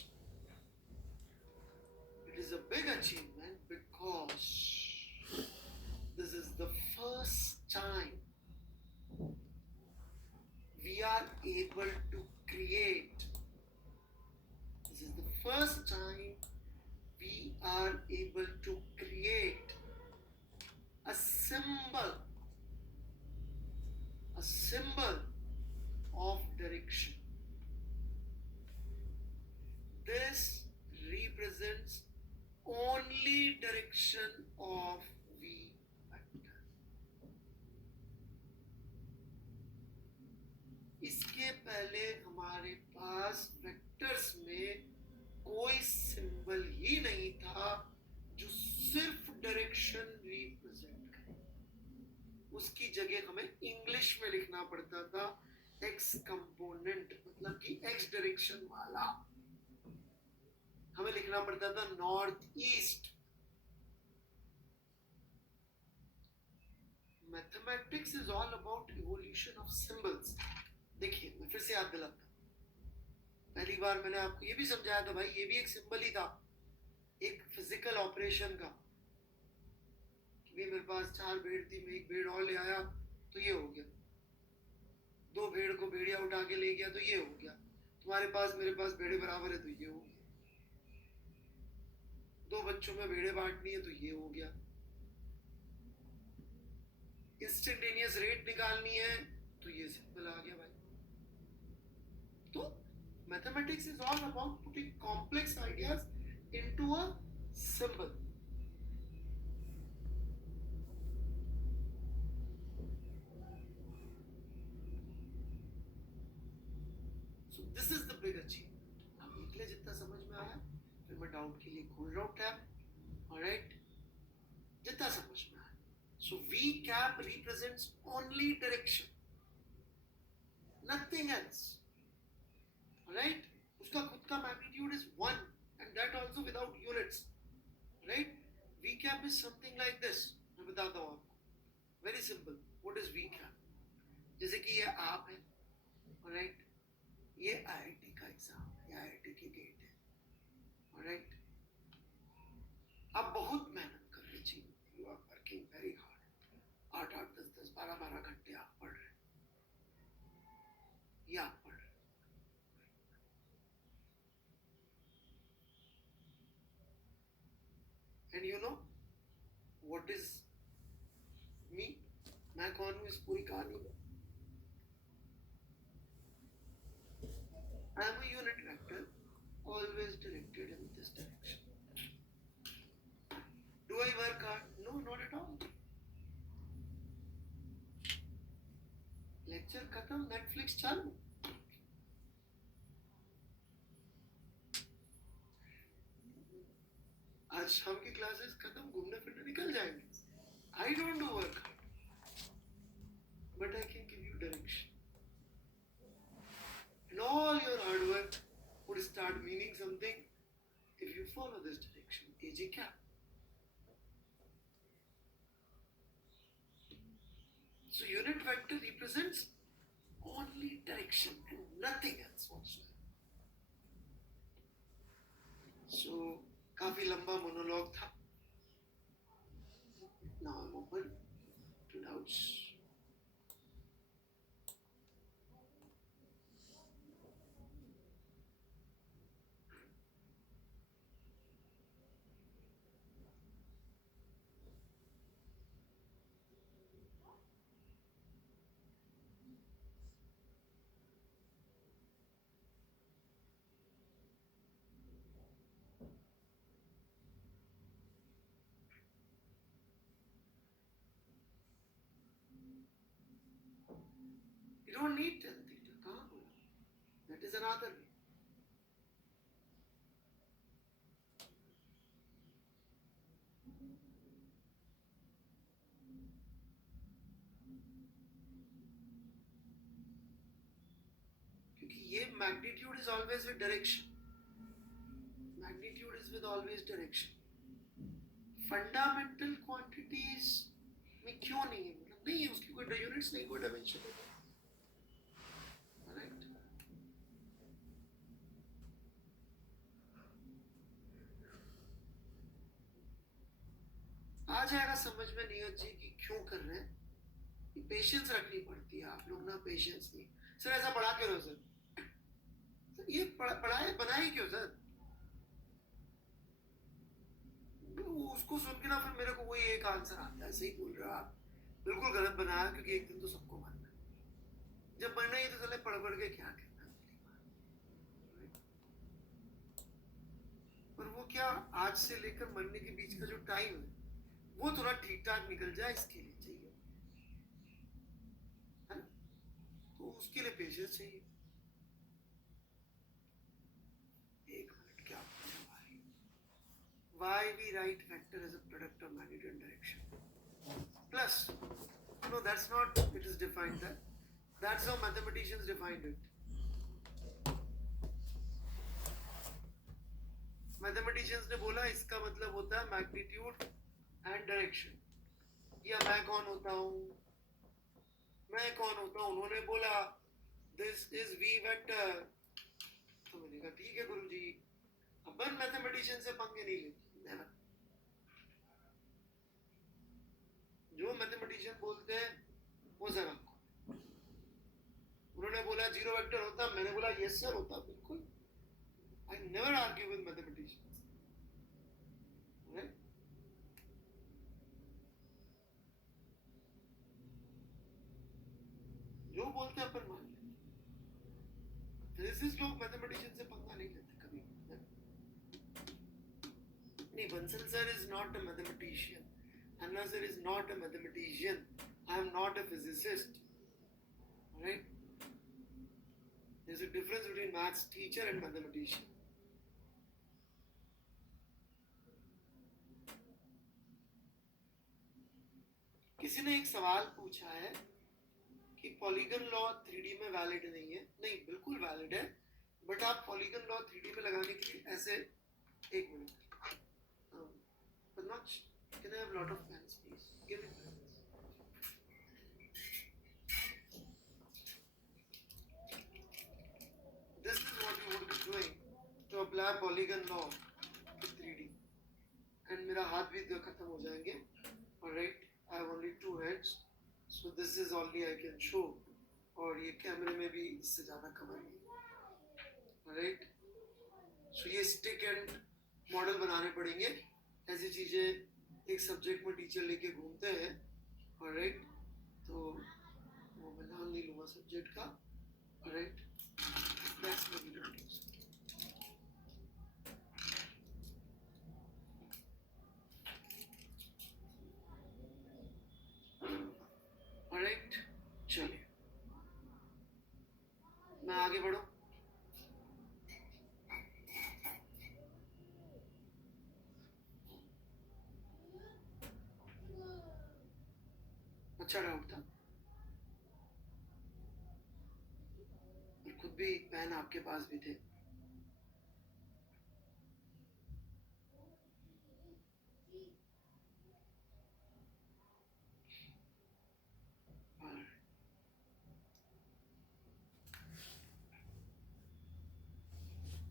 It is a big achievement because because this is the first time we are able to create. This is the first time we are able to create a symbol of direction. This represents only direction of V vector. इसके पहले हमारे पास vectors में कोई symbol ही नहीं था जो सिर्फ direction represent करे. उसकी जगह हमें इंग्लिश में लिखना पड़ता था एक्स कंपोनेंट, मतलब कि एक्स डायरेक्शन वाला. हमें लिखना पड़ता था north east. Mathematics is all about evolution of symbols. देखिए मैं फिर से याद दिलाता हूं, पहली बार मैंने आपको ये भी समझाया था भाई, ये भी एक सिंबल ही था, एक फिजिकल ऑपरेशन का. कि मेरे पास 4 भेड़ थी, मैं एक भेड़ और ले आया तो ये हो गया. 2 भेड़ को भेड़िया उठा के ले गया तो ये हो गया. तुम्हारे पास मेरे पास भेड़े बराबर है तो ये हो गया. 2 बच्चों में भेड़े बांटनी है तो ये हो गया. इंस्टेंटेनियस रेट निकालनी है तो ये सिंबल आ गया भाई. तो mathematics is all about putting complex ideas into a symbol. So this is the big achievement. अब निकले जितना समझ में आया, फिर मैं डाउट के लिए खोल रहा हूँ टैब. ऑलराइट, जितना समझ में आया. So V cap represents only direction, nothing else. Right? उसका खुद का magnitude is 1 and that also without units. Right? V cap is something like this. मैं बताता हूँ आपको. Very simple. What is V cap? जैसे कि ये आप है. Right? ये IIT का एग्जाम है, IIT की गेट है. Alright? आप बहुत मेहनत कर रहे जी. You are working very hard. 8-8, 10-10, 12-12 घंटे आप पढ़ रहे. ये आप पढ़ रहे. And you know what is me? मैं कौन हूँ इस पूरी कहानी में? I am a unit vector, always directed in this direction. Do I work hard? No, not at all. Lecture खत्म, Netflix चालू. आज शाम की क्लासेस खत्म, घूमने फिरने निकल जाएंगे. I don't do work hard, but I can give you direction. And all your hard work would start meaning something if you follow this direction. AG cap. So unit vector represents only direction and nothing else whatsoever. So काफी लंबा monologue था. Now I'm open to doubts. You don't need tan theta. कहाँ बोला? That is another way. क्योंकि ये magnitude is always with direction. Magnitude is with always direction. Fundamental quantities में क्यों नहीं है? मतलब नहीं है, उसकी कोई यूनिट्स नहीं, कोई डायमेंशन नहीं. Right? जाएगा समझ में नीरज जी कि क्यों कर रहे हैं। पेशेंस रखनी पड़ती है। आप लोग ना पेशेंस नहीं। सर ऐसा पढ़ा क्यों सर? ये पढ़ाए बनाए क्यों सर? उसको सुन के ना फिर मेरे को वही एक आंसर आता है, सही बोल रहा आप, बिल्कुल गलत बनाया, क्योंकि एक दिन तो सबको मरना है। जब मरना ही तो चले पढ़ पढ़ के क्या करना। पर वो क्या, आज से लेकर मरने के बीच का जो टाइम है वो थोड़ा ठीक ठाक निकल जाए, इसके लिए चाहिए है ना? तो उसके लिए पेशेंस चाहिए। एक मिनट, क्या पूछा भाई? Why we write vector as a product of magnitude and direction plus? No, that's not, it is defined that. That's how mathematicians defined it. Mathematicians ने बोला इसका मतलब होता है मैग्नीट्यूड एंड डायरेक्शन। या मैं कौन होता हूँ? उन्होंने बोला दिस इज वी वेक्टर। तो मैंने कहा ठीक है गुरुजी, अपन मैथमेटिशियन से पंगे नहीं लेते। जो मैथमेटिशियन बोलते हैं वो जरा, उन्होंने बोला जीरो वेक्टर होता, मैंने बोला यस सर होता, बिल्कुल। I never argue with mathematicians. Right? जो बोलते हैं अपन मान लेते। फिजिसिस्ट लोग मैथमेटिशियन से पंगा नहीं लेते कभी। नहीं, Bansal sir is not a mathematician. Anna sir is not a mathematician. I am not a physicist. Right? There's a difference between maths teacher and mathematician. किसी ने एक सवाल पूछा है कि पॉलीगन लॉ 3D में वैलिड नहीं है। नहीं, बिल्कुल वैलिड है, बट आप पॉलीगन लॉ 3D में लगाने के लिए ऐसे, एक minute, Panach, can I have lot of pens please? Give me pens. This is what you would be doing to apply polygon law to 3D, and मेरा हाथ भी खत्म हो जाएंगे। Alright, I have only 2 heads, so this is only I can show, और ये कैमरे में भी इससे ज़्यादा कवर नहीं। Alright, so ये स्टिक एंड मॉडल बनाने पड़ेंगे। ऐसी चीज़ें एक सब्जेक्ट में टीचर लेके घूमते हैं। Alright, तो वो मैं नाम नहीं लूँगा सब्जेक्ट का। Alright, that's what we don't use. Alright, चलिए मैं आगे बढ़ूँ। अच्छा डाउट था, खुद भी पेन आपके पास भी थे।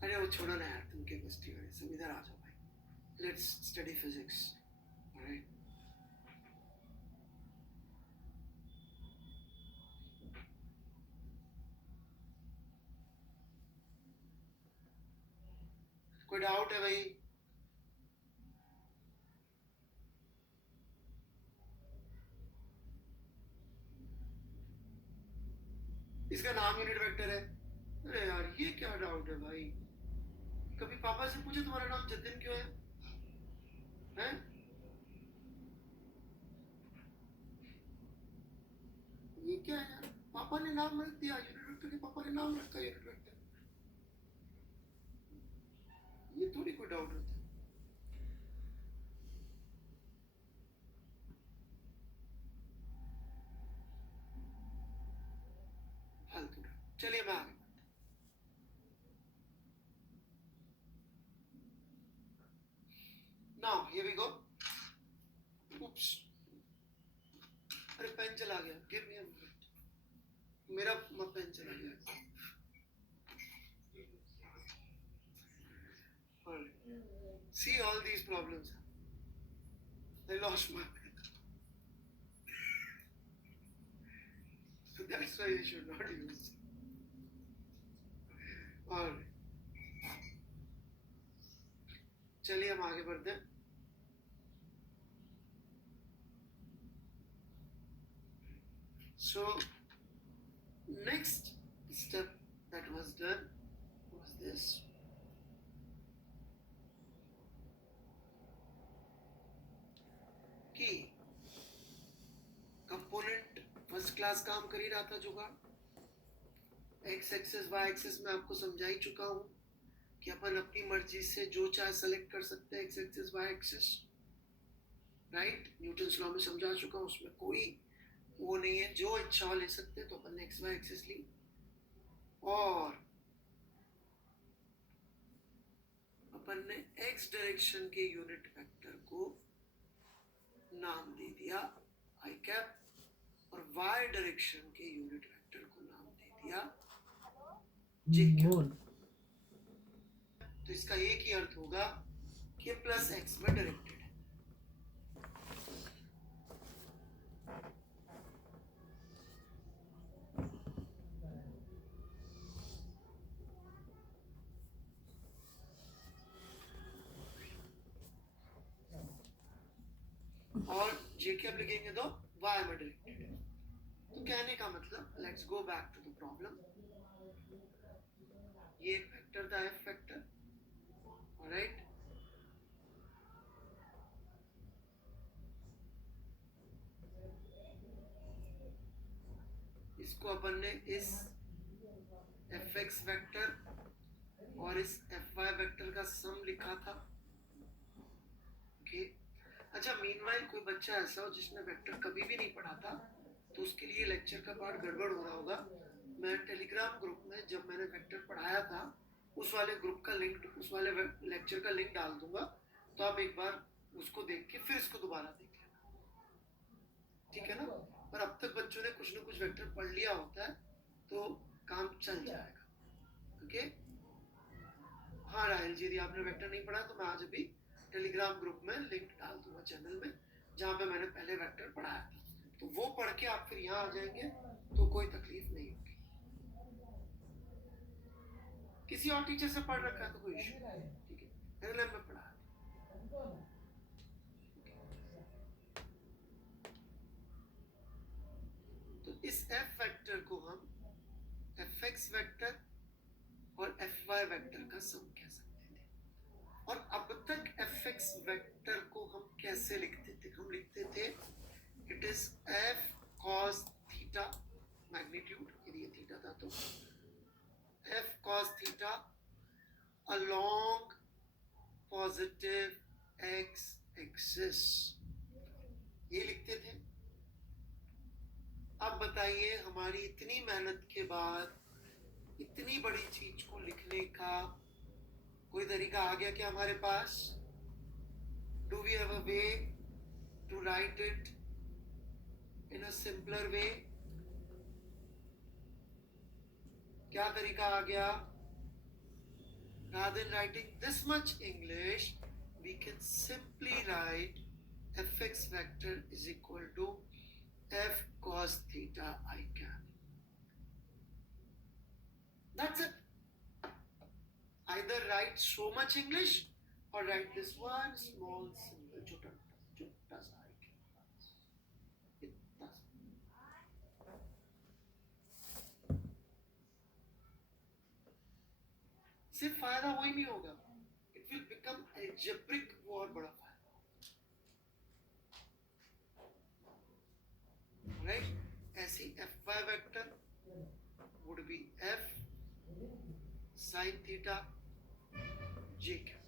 अरे वो छोड़ो ना यार, तुम केमिस्ट्री वाले सब इधर आ जाओ भाई, लेट्स स्टडी फिजिक्स। ऑलराइट, कोई डाउट है भाई? इसका नाम यूनिट वेक्टर है। अरे यार ये क्या डाउट है भाई? कभी पापा से पूछे तुम्हारा नाम जतिन क्यों है? हैं? ये क्या है यार? पापा ने नाम रख दिया यूनिट वेक्टर के, पापा ने नाम रखा यूनिट वेक्टर। ये थोड़ी कोई डाउट होता है। फालतू डाउट। चलिए मैं आगे। Now here we go. Oops. अरे पेन चला गया, गिव मी अ मिनट। मेरा पेन चला गया। See all these problems. I lost my pen. So that's why you should not use it. Alright. चलिए हम आगे बढ़ते हैं. So next step that was done was this. कि कंपोनेंट फर्स्ट क्लास काम कर ही रहा था जुगाड़. एक्स एक्सिस वाई एक्सिस में आपको समझा ही चुका हूं कि अपन अपनी मर्जी से जो चाहे सेलेक्ट कर सकते हैं X axis Y axis. Right, Newton's law में समझा चुका हूं, उसमें कोई वो नहीं है, जो इच्छा ले सकते हैं. तो अपन ने एक्स वाई एक्सिस ली और अपन ने एक्स डायरेक्शन के यूनिट वेक्टर को नाम दे दिया आई कैप और वाई डायरेक्शन के यूनिट वेक्टर को नाम दे दिया जे कैप. तो इसका एक ही अर्थ होगा कि प्लस एक्स में डायरेक्टेड है. और जे कैप लिखेंगे तो वाई में डायरेक्टेड है. तो कहने का मतलब, let's go back to the problem. ये एक वेक्टर था एफ वेक्टर. ऑलराइट, इसको अपन ने इस एफ एक्स वेक्टर और इस एफ वाई वेक्टर का सम लिखा था. ओके. अच्छा, मीनवाइल कोई बच्चा ऐसा हो जिसने वेक्टर कभी भी नहीं पढ़ा था, तो उसके लिए लेक्चर का पार्ट गड़बड़ हो रहा होगा. मैं टेलीग्राम ग्रुप में जब मैंने वेक्टर पढ़ाया था उस वाले ग्रुप का लिंक, उस वाले लेक्चर का लिंक डाल दूंगा. तो आप एक बार उसको देख के फिर इसको दोबारा देख लेना. ठीक है ना. पर अब तक बच्चों ने कुछ ना कुछ वेक्टर पढ़ लिया होता है तो काम चल जाएगा. ओके. हाँ राहुल जी, यदि आपने वेक्टर नहीं पढ़ा तो मैं आज अभी टेलीग्राम ग्रुप में लिंक डाल दूंगा चैनल में, जहाँ पे मैंने पहले वेक्टर पढ़ाया था. तो वो पढ़ के आप फिर यहाँ आ जाएंगे तो कोई तकलीफ नहीं होगी. किसी और टीचर से पढ़ रखा है तो कोई इशू नहीं. ठीक है, एलएम में पढ़ा. तो इस एफ वेक्टर को हम एफ एक्स वेक्टर और एफ वाई वेक्टर का सम कह सकते थे. और अब तक एफ एक्स वेक्टर को हम कैसे लिखते थे? हम लिखते थे it is F cos theta magnitude, यदि ये थीटा था तो f cos theta along positive x axis, ये लिखते थे. अब बताइए, हमारी इतनी मेहनत के बाद इतनी बड़ी चीज को लिखने का कोई तरीका आ गया क्या हमारे पास? Do we have a way to write it in a simpler way? क्या तरीका आ गया? Rather than writing this much English, we can simply write fx vector is equal to f cos theta I cap. That's it. Either write so much English or write this one small simple chota sa I cap. सिर्फ फायदा वही नहीं होगा, it will become algebraic, वो और बड़ा फायदा. Right, ऐसी F Y vector would be F sine theta J cap.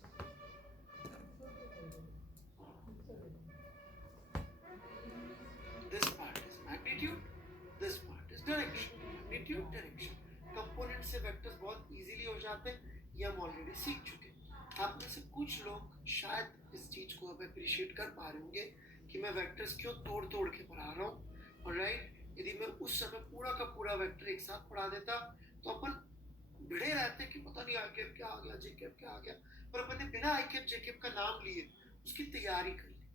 This part is magnitude, this part is direction. Magnitude direction, component से वेक्टर्स बहुत इजीली हो जाते हैं. ये हम ऑलरेडी सीख चुके हैं. आप में से कुछ लोग शायद इस चीज को अब अप्रिशिएट कर पा रहे होंगे कि मैं वेक्टर्स क्यों तोड़ तोड़ के पढ़ा रहा हूँ. और राइट, यदि मैं उस समय पूरा का पूरा वेक्टर एक साथ पढ़ा देता तो अपन भिड़े रहते कि पता नहीं आई कैप क्या आ गया, जे कैप क्या आ गया. पर अपन ने बिना आई कैप जे कैप का नाम लिए उसकी तैयारी कर ली.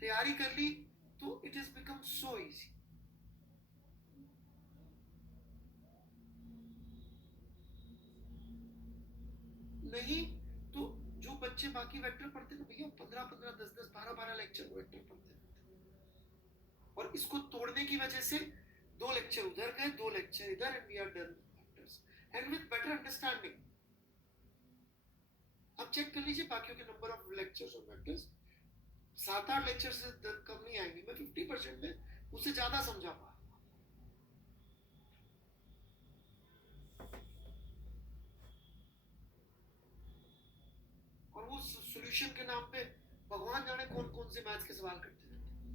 तैयारी कर ली तो it is become so easy. नहीं तो जो बच्चे बाकी वेक्टर पढ़ते ना भैया 15-15, 10-10, 12-12 लेक्चर वेक्टर पढ़ते हैं और इसको तोड़ने की वजह से 2 लेक्चर उधर गए, 2 लेक्चर इधर, and we are done vectors and with better understanding. अब चेक कर लीजिए बाकियों के नंबर ऑफ लेक्चर्स और वेक्टर्स 7-8 लेक्चर से कम नहीं आएंगे, मैं 50% में उससे ज्यादा समझा पा। और वो सॉल्यूशन के नाम पे भगवान जाने कौन कौन से मैथ्स के सवाल करते रहते हैं।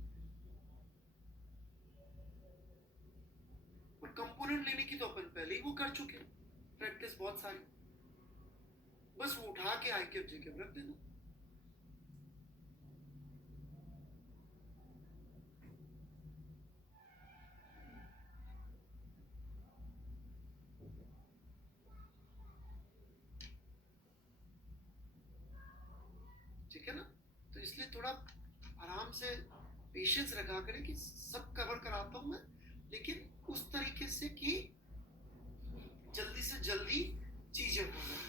और कंपोनेंट लेने की तो अपन पहले ही वो कर चुके हैं, प्रैक्टिस बहुत सारी, बस वो उठा के आई के जेके रख देना। ठीक है ना? तो इसलिए थोड़ा आराम से पेशेंस रखा करें कि सब कवर कराता हूं मैं, लेकिन उस तरीके से कि जल्दी से जल्दी चीजें हो जाए।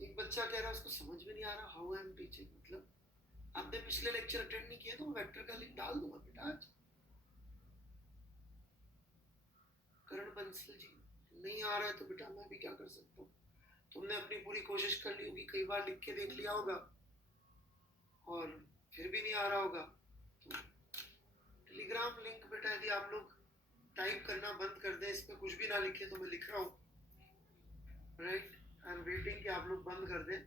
एक बच्चा कह रहा है उसको समझ में नहीं आ रहा हाउ आई एम टीचिंग, मतलब आपने पिछले लेक्चर अटेंड नहीं किया तो मैं वेक्टर का लिंक डाल दूंगा बेटा आज। करण बंसल जी नहीं आ रहा है तो बेटा मैं भी क्या कर सकता हूँ, तुमने अपनी पूरी कोशिश कर ली होगी, कई बार लिख के देख लिया होगा और फिर भी नहीं आ रहा होगा तो टेलीग्राम लिंक बेटा यदि आप लोग टाइप करना बंद कर दें, इसमें कुछ भी ना लिखे तो मैं लिख रहा हूँ, राइट, आई एम वेटिंग कि आप लोग बंद कर दें।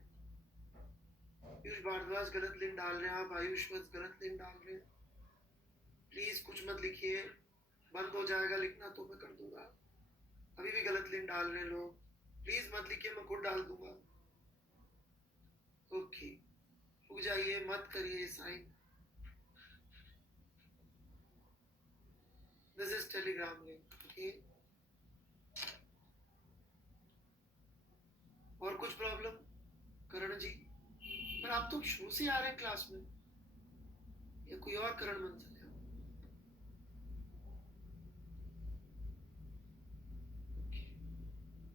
पीयूष भारद्वाज गलत लिंक डाल रहे हैं, आप आयुष गलत लिंक डाल रहे हैं, प्लीज कुछ मत लिखिए, बंद हो जाएगा लिखना तो मैं कर दूंगा। अभी भी गलत लिंक डाल रहे हैं लोग, प्लीज मत लिखिए, मैं खुद डाल दूंगा। ओके रुक जाइए, मत करिए sign. This is Telegram link. Okay और कुछ प्रॉब्लम करण जी? पर आप तो शुरू से आ रहे हैं क्लास में, या कोई और करण बंसल है?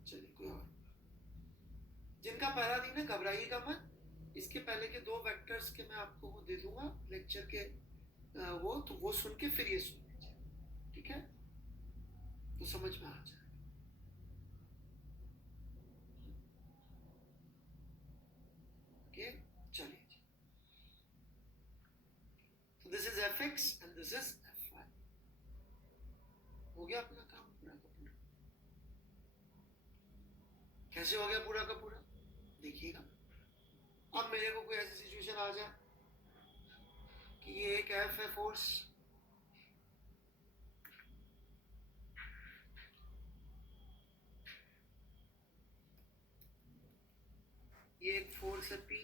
चलिए कोई और। जिनका पहला दिन है घबराइएगा मत, इसके पहले के 2 वेक्टर्स के मैं आपको वो दे दूंगा लेक्चर के, वो तो वो सुन के फिर ये सुन लीजिए, ठीक है, तो समझ में आ जाए। ओके चलिए जी, तो this is F X and this is F Y. हो गया अपना काम पूरा का पूरा। कैसे हो गया पूरा का पूरा देखिएगा। अब मेरे को कोई ऐसी सिचुएशन आ जाए कि ये एक एफ है फोर्स, ये एक फोर्स है P,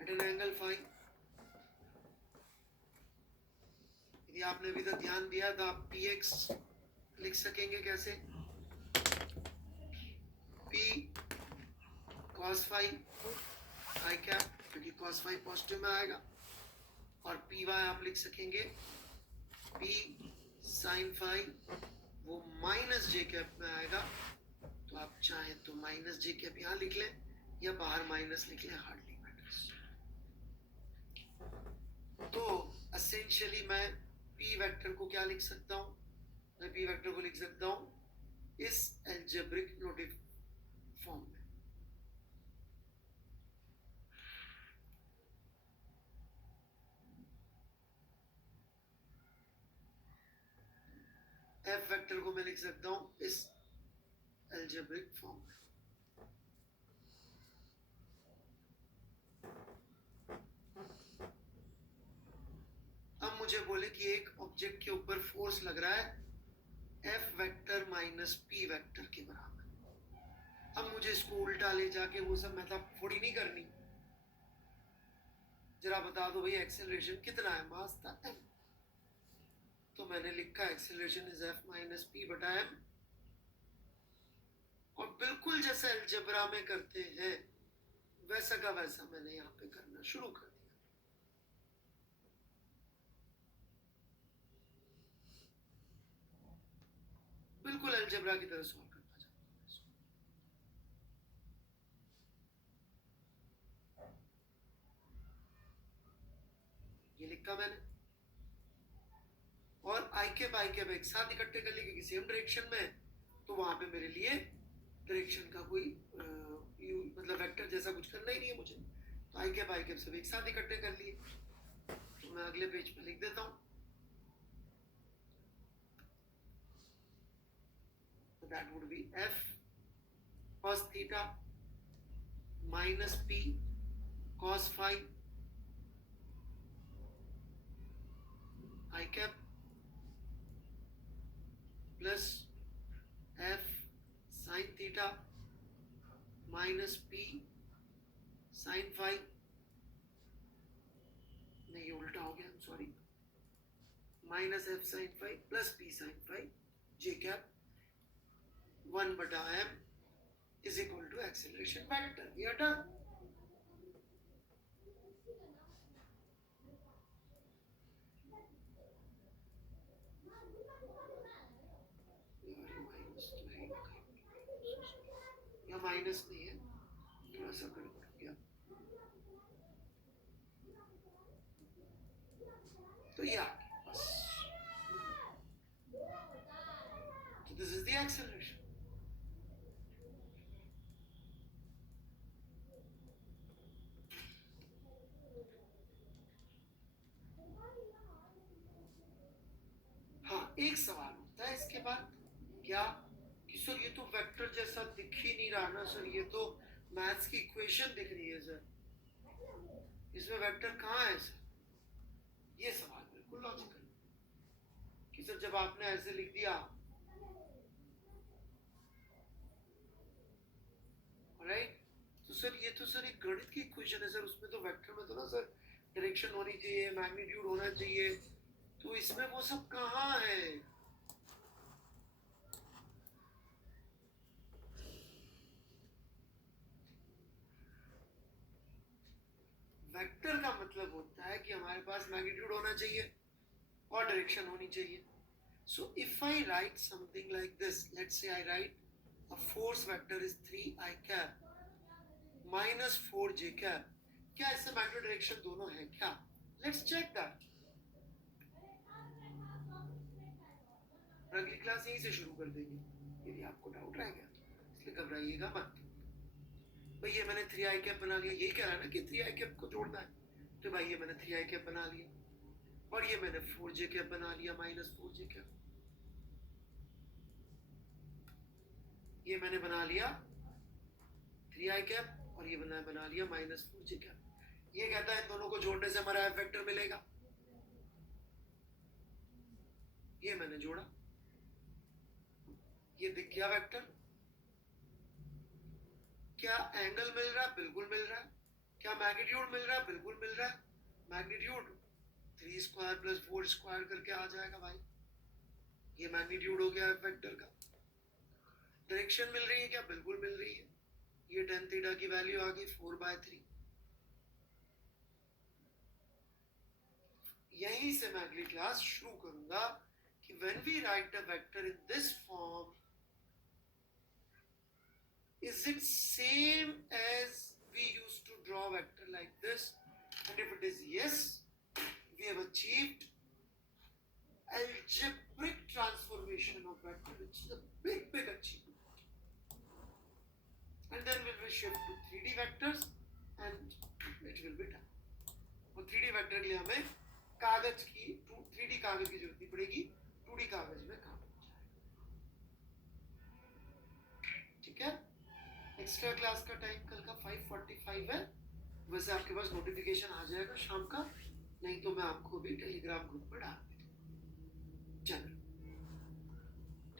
at an angle phi. यदि आपने अभी तक ध्यान दिया तो आप पी एक्स लिख सकेंगे कैसे, पी कॉस फाई आई कैप, क्योंकि कॉस फाई पॉजिटिव में आएगा, और पी वाई आप लिख सकेंगे पी साइन फाई, वो माइनस जे कैप में आएगा, तो आप चाहें तो माइनस जे कैप यहाँ लिख लें या बाहर माइनस लिख लें, हार्डली मैटर्स। तो एसेंशियली मैं पी वेक्टर को क्या लिख सकता हूँ, मैं पी वेक्टर को लिख सकता हूँ इस एल्जेब्रिक नोटेट फॉर्म में। एफ वेक्टर को मैं लिख सकता हूं इस एल्जेब्रिक फॉर्म में। अब मुझे बोले कि एक ऑब्जेक्ट के ऊपर फोर्स लग रहा है F vector minus P vector के बराबर। अब मुझे इसको उल्टा ले जाके वो सब मेथड थोड़ी नहीं करनी, जरा बता दो भाई एक्सेलरेशन कितना है, मास था m, तो मैंने लिखा acceleration is f minus p बटा m, और बिल्कुल जैसे अलजेब्रा में करते हैं वैसा का वैसा मैंने यहाँ पे करना शुरू कर दिया। बिल्कुल अलजेब्रा की तरह सॉल्व करता जाऊंगा। ये लिखा मैंने, और आई कैप एक साथ इकट्ठे कर लिए क्योंकि सेम डायरेक्शन में, तो वहां पे मेरे लिए डायरेक्शन का कोई मतलब वेक्टर जैसा कुछ करना ही नहीं है मुझे, तो आई कैप सब एक साथ इकट्ठे कर लिए। तो मैं अगले पेज पे लिख देता हूँ, that would be f cos theta minus p cos phi I cap plus f sin theta minus p sin phi, नहीं ये उल्टा हो गया, sorry, minus f sin phi plus p sin phi j cap 1 बटा m is equal to acceleration vector। ये हटा, या minus नहीं है, थोड़ा सा गड़बड़ हो गया, तो ये बस, तो दिस इज द एक्सेलरेशन। हाँ, एक सवाल होता है इसके बाद, क्या कि सर ये तो वेक्टर जैसा दिख ही नहीं रहा ना सर, ये तो मैथ्स की इक्वेशन दिख रही है सर, इसमें वेक्टर कहाँ है सर? ये सवाल बिल्कुल लॉजिकल कि सर जब आपने ऐसे लिख दिया, राइट, तो सर ये तो सर एक गणित की इक्वेशन है सर, उसमें तो वेक्टर में तो ना सर डायरेक्शन होनी चाहिए, मैग्नीट्यूड होना चाहिए, तो इसमें वो सब कहाँ है? वेक्टर का मतलब होता है कि हमारे पास मैग्नीट्यूड होना चाहिए और डायरेक्शन होनी चाहिए। So if I write something like this, let's say I write a force vector is 3 I cap minus 4 j cap, क्या इससे मैग्नीट्यूड डायरेक्शन दोनों है क्या? Let's check that। अगली क्लास यहीं से शुरू कर देंगे, यदि आपको डाउट रह गया तो, इसलिए घबराइएगा मत। भाई ये मैंने 3i कैप बना लिया, यही कह रहा है ना कि 3i कैप को जोड़ना है, तो भाई ये मैंने 3i कैप बना लिया, और ये मैंने 4j कैप बना लिया माइनस 4j कैप, ये मैंने बना लिया 3i कैप, और ये बना लिया माइनस 4j कैप। ये कहता है इन दोनों को जोड़ने से हमारा एफ वेक्टर मिलेगा, ये मैंने जोड़ा, ये दिख गया वेक्टर। क्या एंगल मिल रहा है? बिल्कुल मिल रहा है। क्या मैग्नीट्यूड मिल रहा है? बिल्कुल मिल रहा है। मैग्नीट्यूड 3 स्क्वायर प्लस 4 स्क्वायर करके आ जाएगा भाई, ये मैग्नीट्यूड हो गया वेक्टर का। डायरेक्शन मिल रही है क्या? बिल्कुल मिल रही है, ये tan थीटा की वैल्यू आ गई 4/3। यहीं से मैं अगली क्लास शुरू करूंगा कि when we write a vector in this form, is it same as we used to draw vector like this? And if it is yes, we have achieved algebraic transformation of vector, which is a big achievement. And then we will shift to 3D vectors and it will be done। और 3D vector के लिए हमें कागज की 3D कागज की जरूरत नहीं पड़ेगी, 2D कागज में काम हो जाएगा। ठीक है, एक्स्ट्रा क्लास का टाइम कल का 5:45 है, वैसे आपके पास नोटिफिकेशन आ जाएगा शाम का, नहीं तो मैं आपको भी टेलीग्राम ग्रुप पर डाल दूंगा। चलो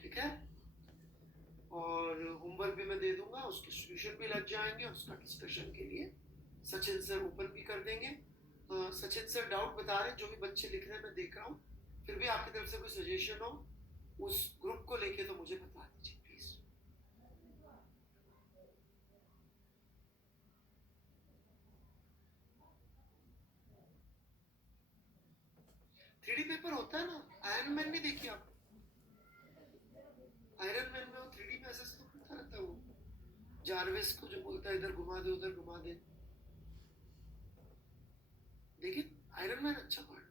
ठीक है, और होमवर्क भी मैं दे दूंगा, उसके सॉल्यूशन भी लग जाएंगे, उसका डिस्कशन के लिए सचिन सर ओपन भी कर देंगे, सचिन सर डाउट बता रहे हैं, जो भी बच्चे लिख रहे हैं मैं देख रहा हूँ, फिर भी आपकी तरफ से कोई सजेशन हो उस ग्रुप को लेके तो मुझे बता दीजिए प्लीज। थ्री डी पेपर होता है ना, आयरन मैन नहीं देखी आप? आयरन मैन में वो थ्री डी में ऐसे ऐसे तो करता रहता है वो, जारविस को जो बोलता है इधर घुमा दे उधर घुमा दे। लेकिन आयरन मैन अच्छा पार्ट है।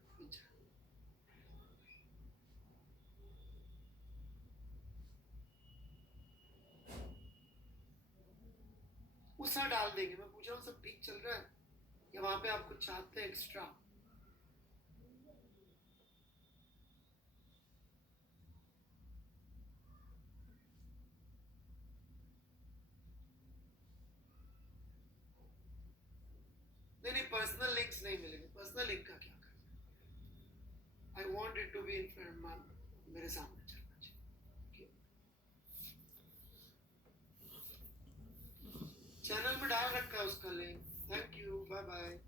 वो सर डाल देंगे, मैं पूछ रहा हूँ सब ठीक चल रहा है या वहां पे आप कुछ चाहते हैं एक्स्ट्रा? नहीं नहीं, पर्सनल लिंक्स नहीं मिलेंगे, पर्सनल लिंक का क्या करना? I want it to be in front, मेरे सामने चलना चाहिए। चैनल में डाल रखा है उसका link. Thank you, bye bye.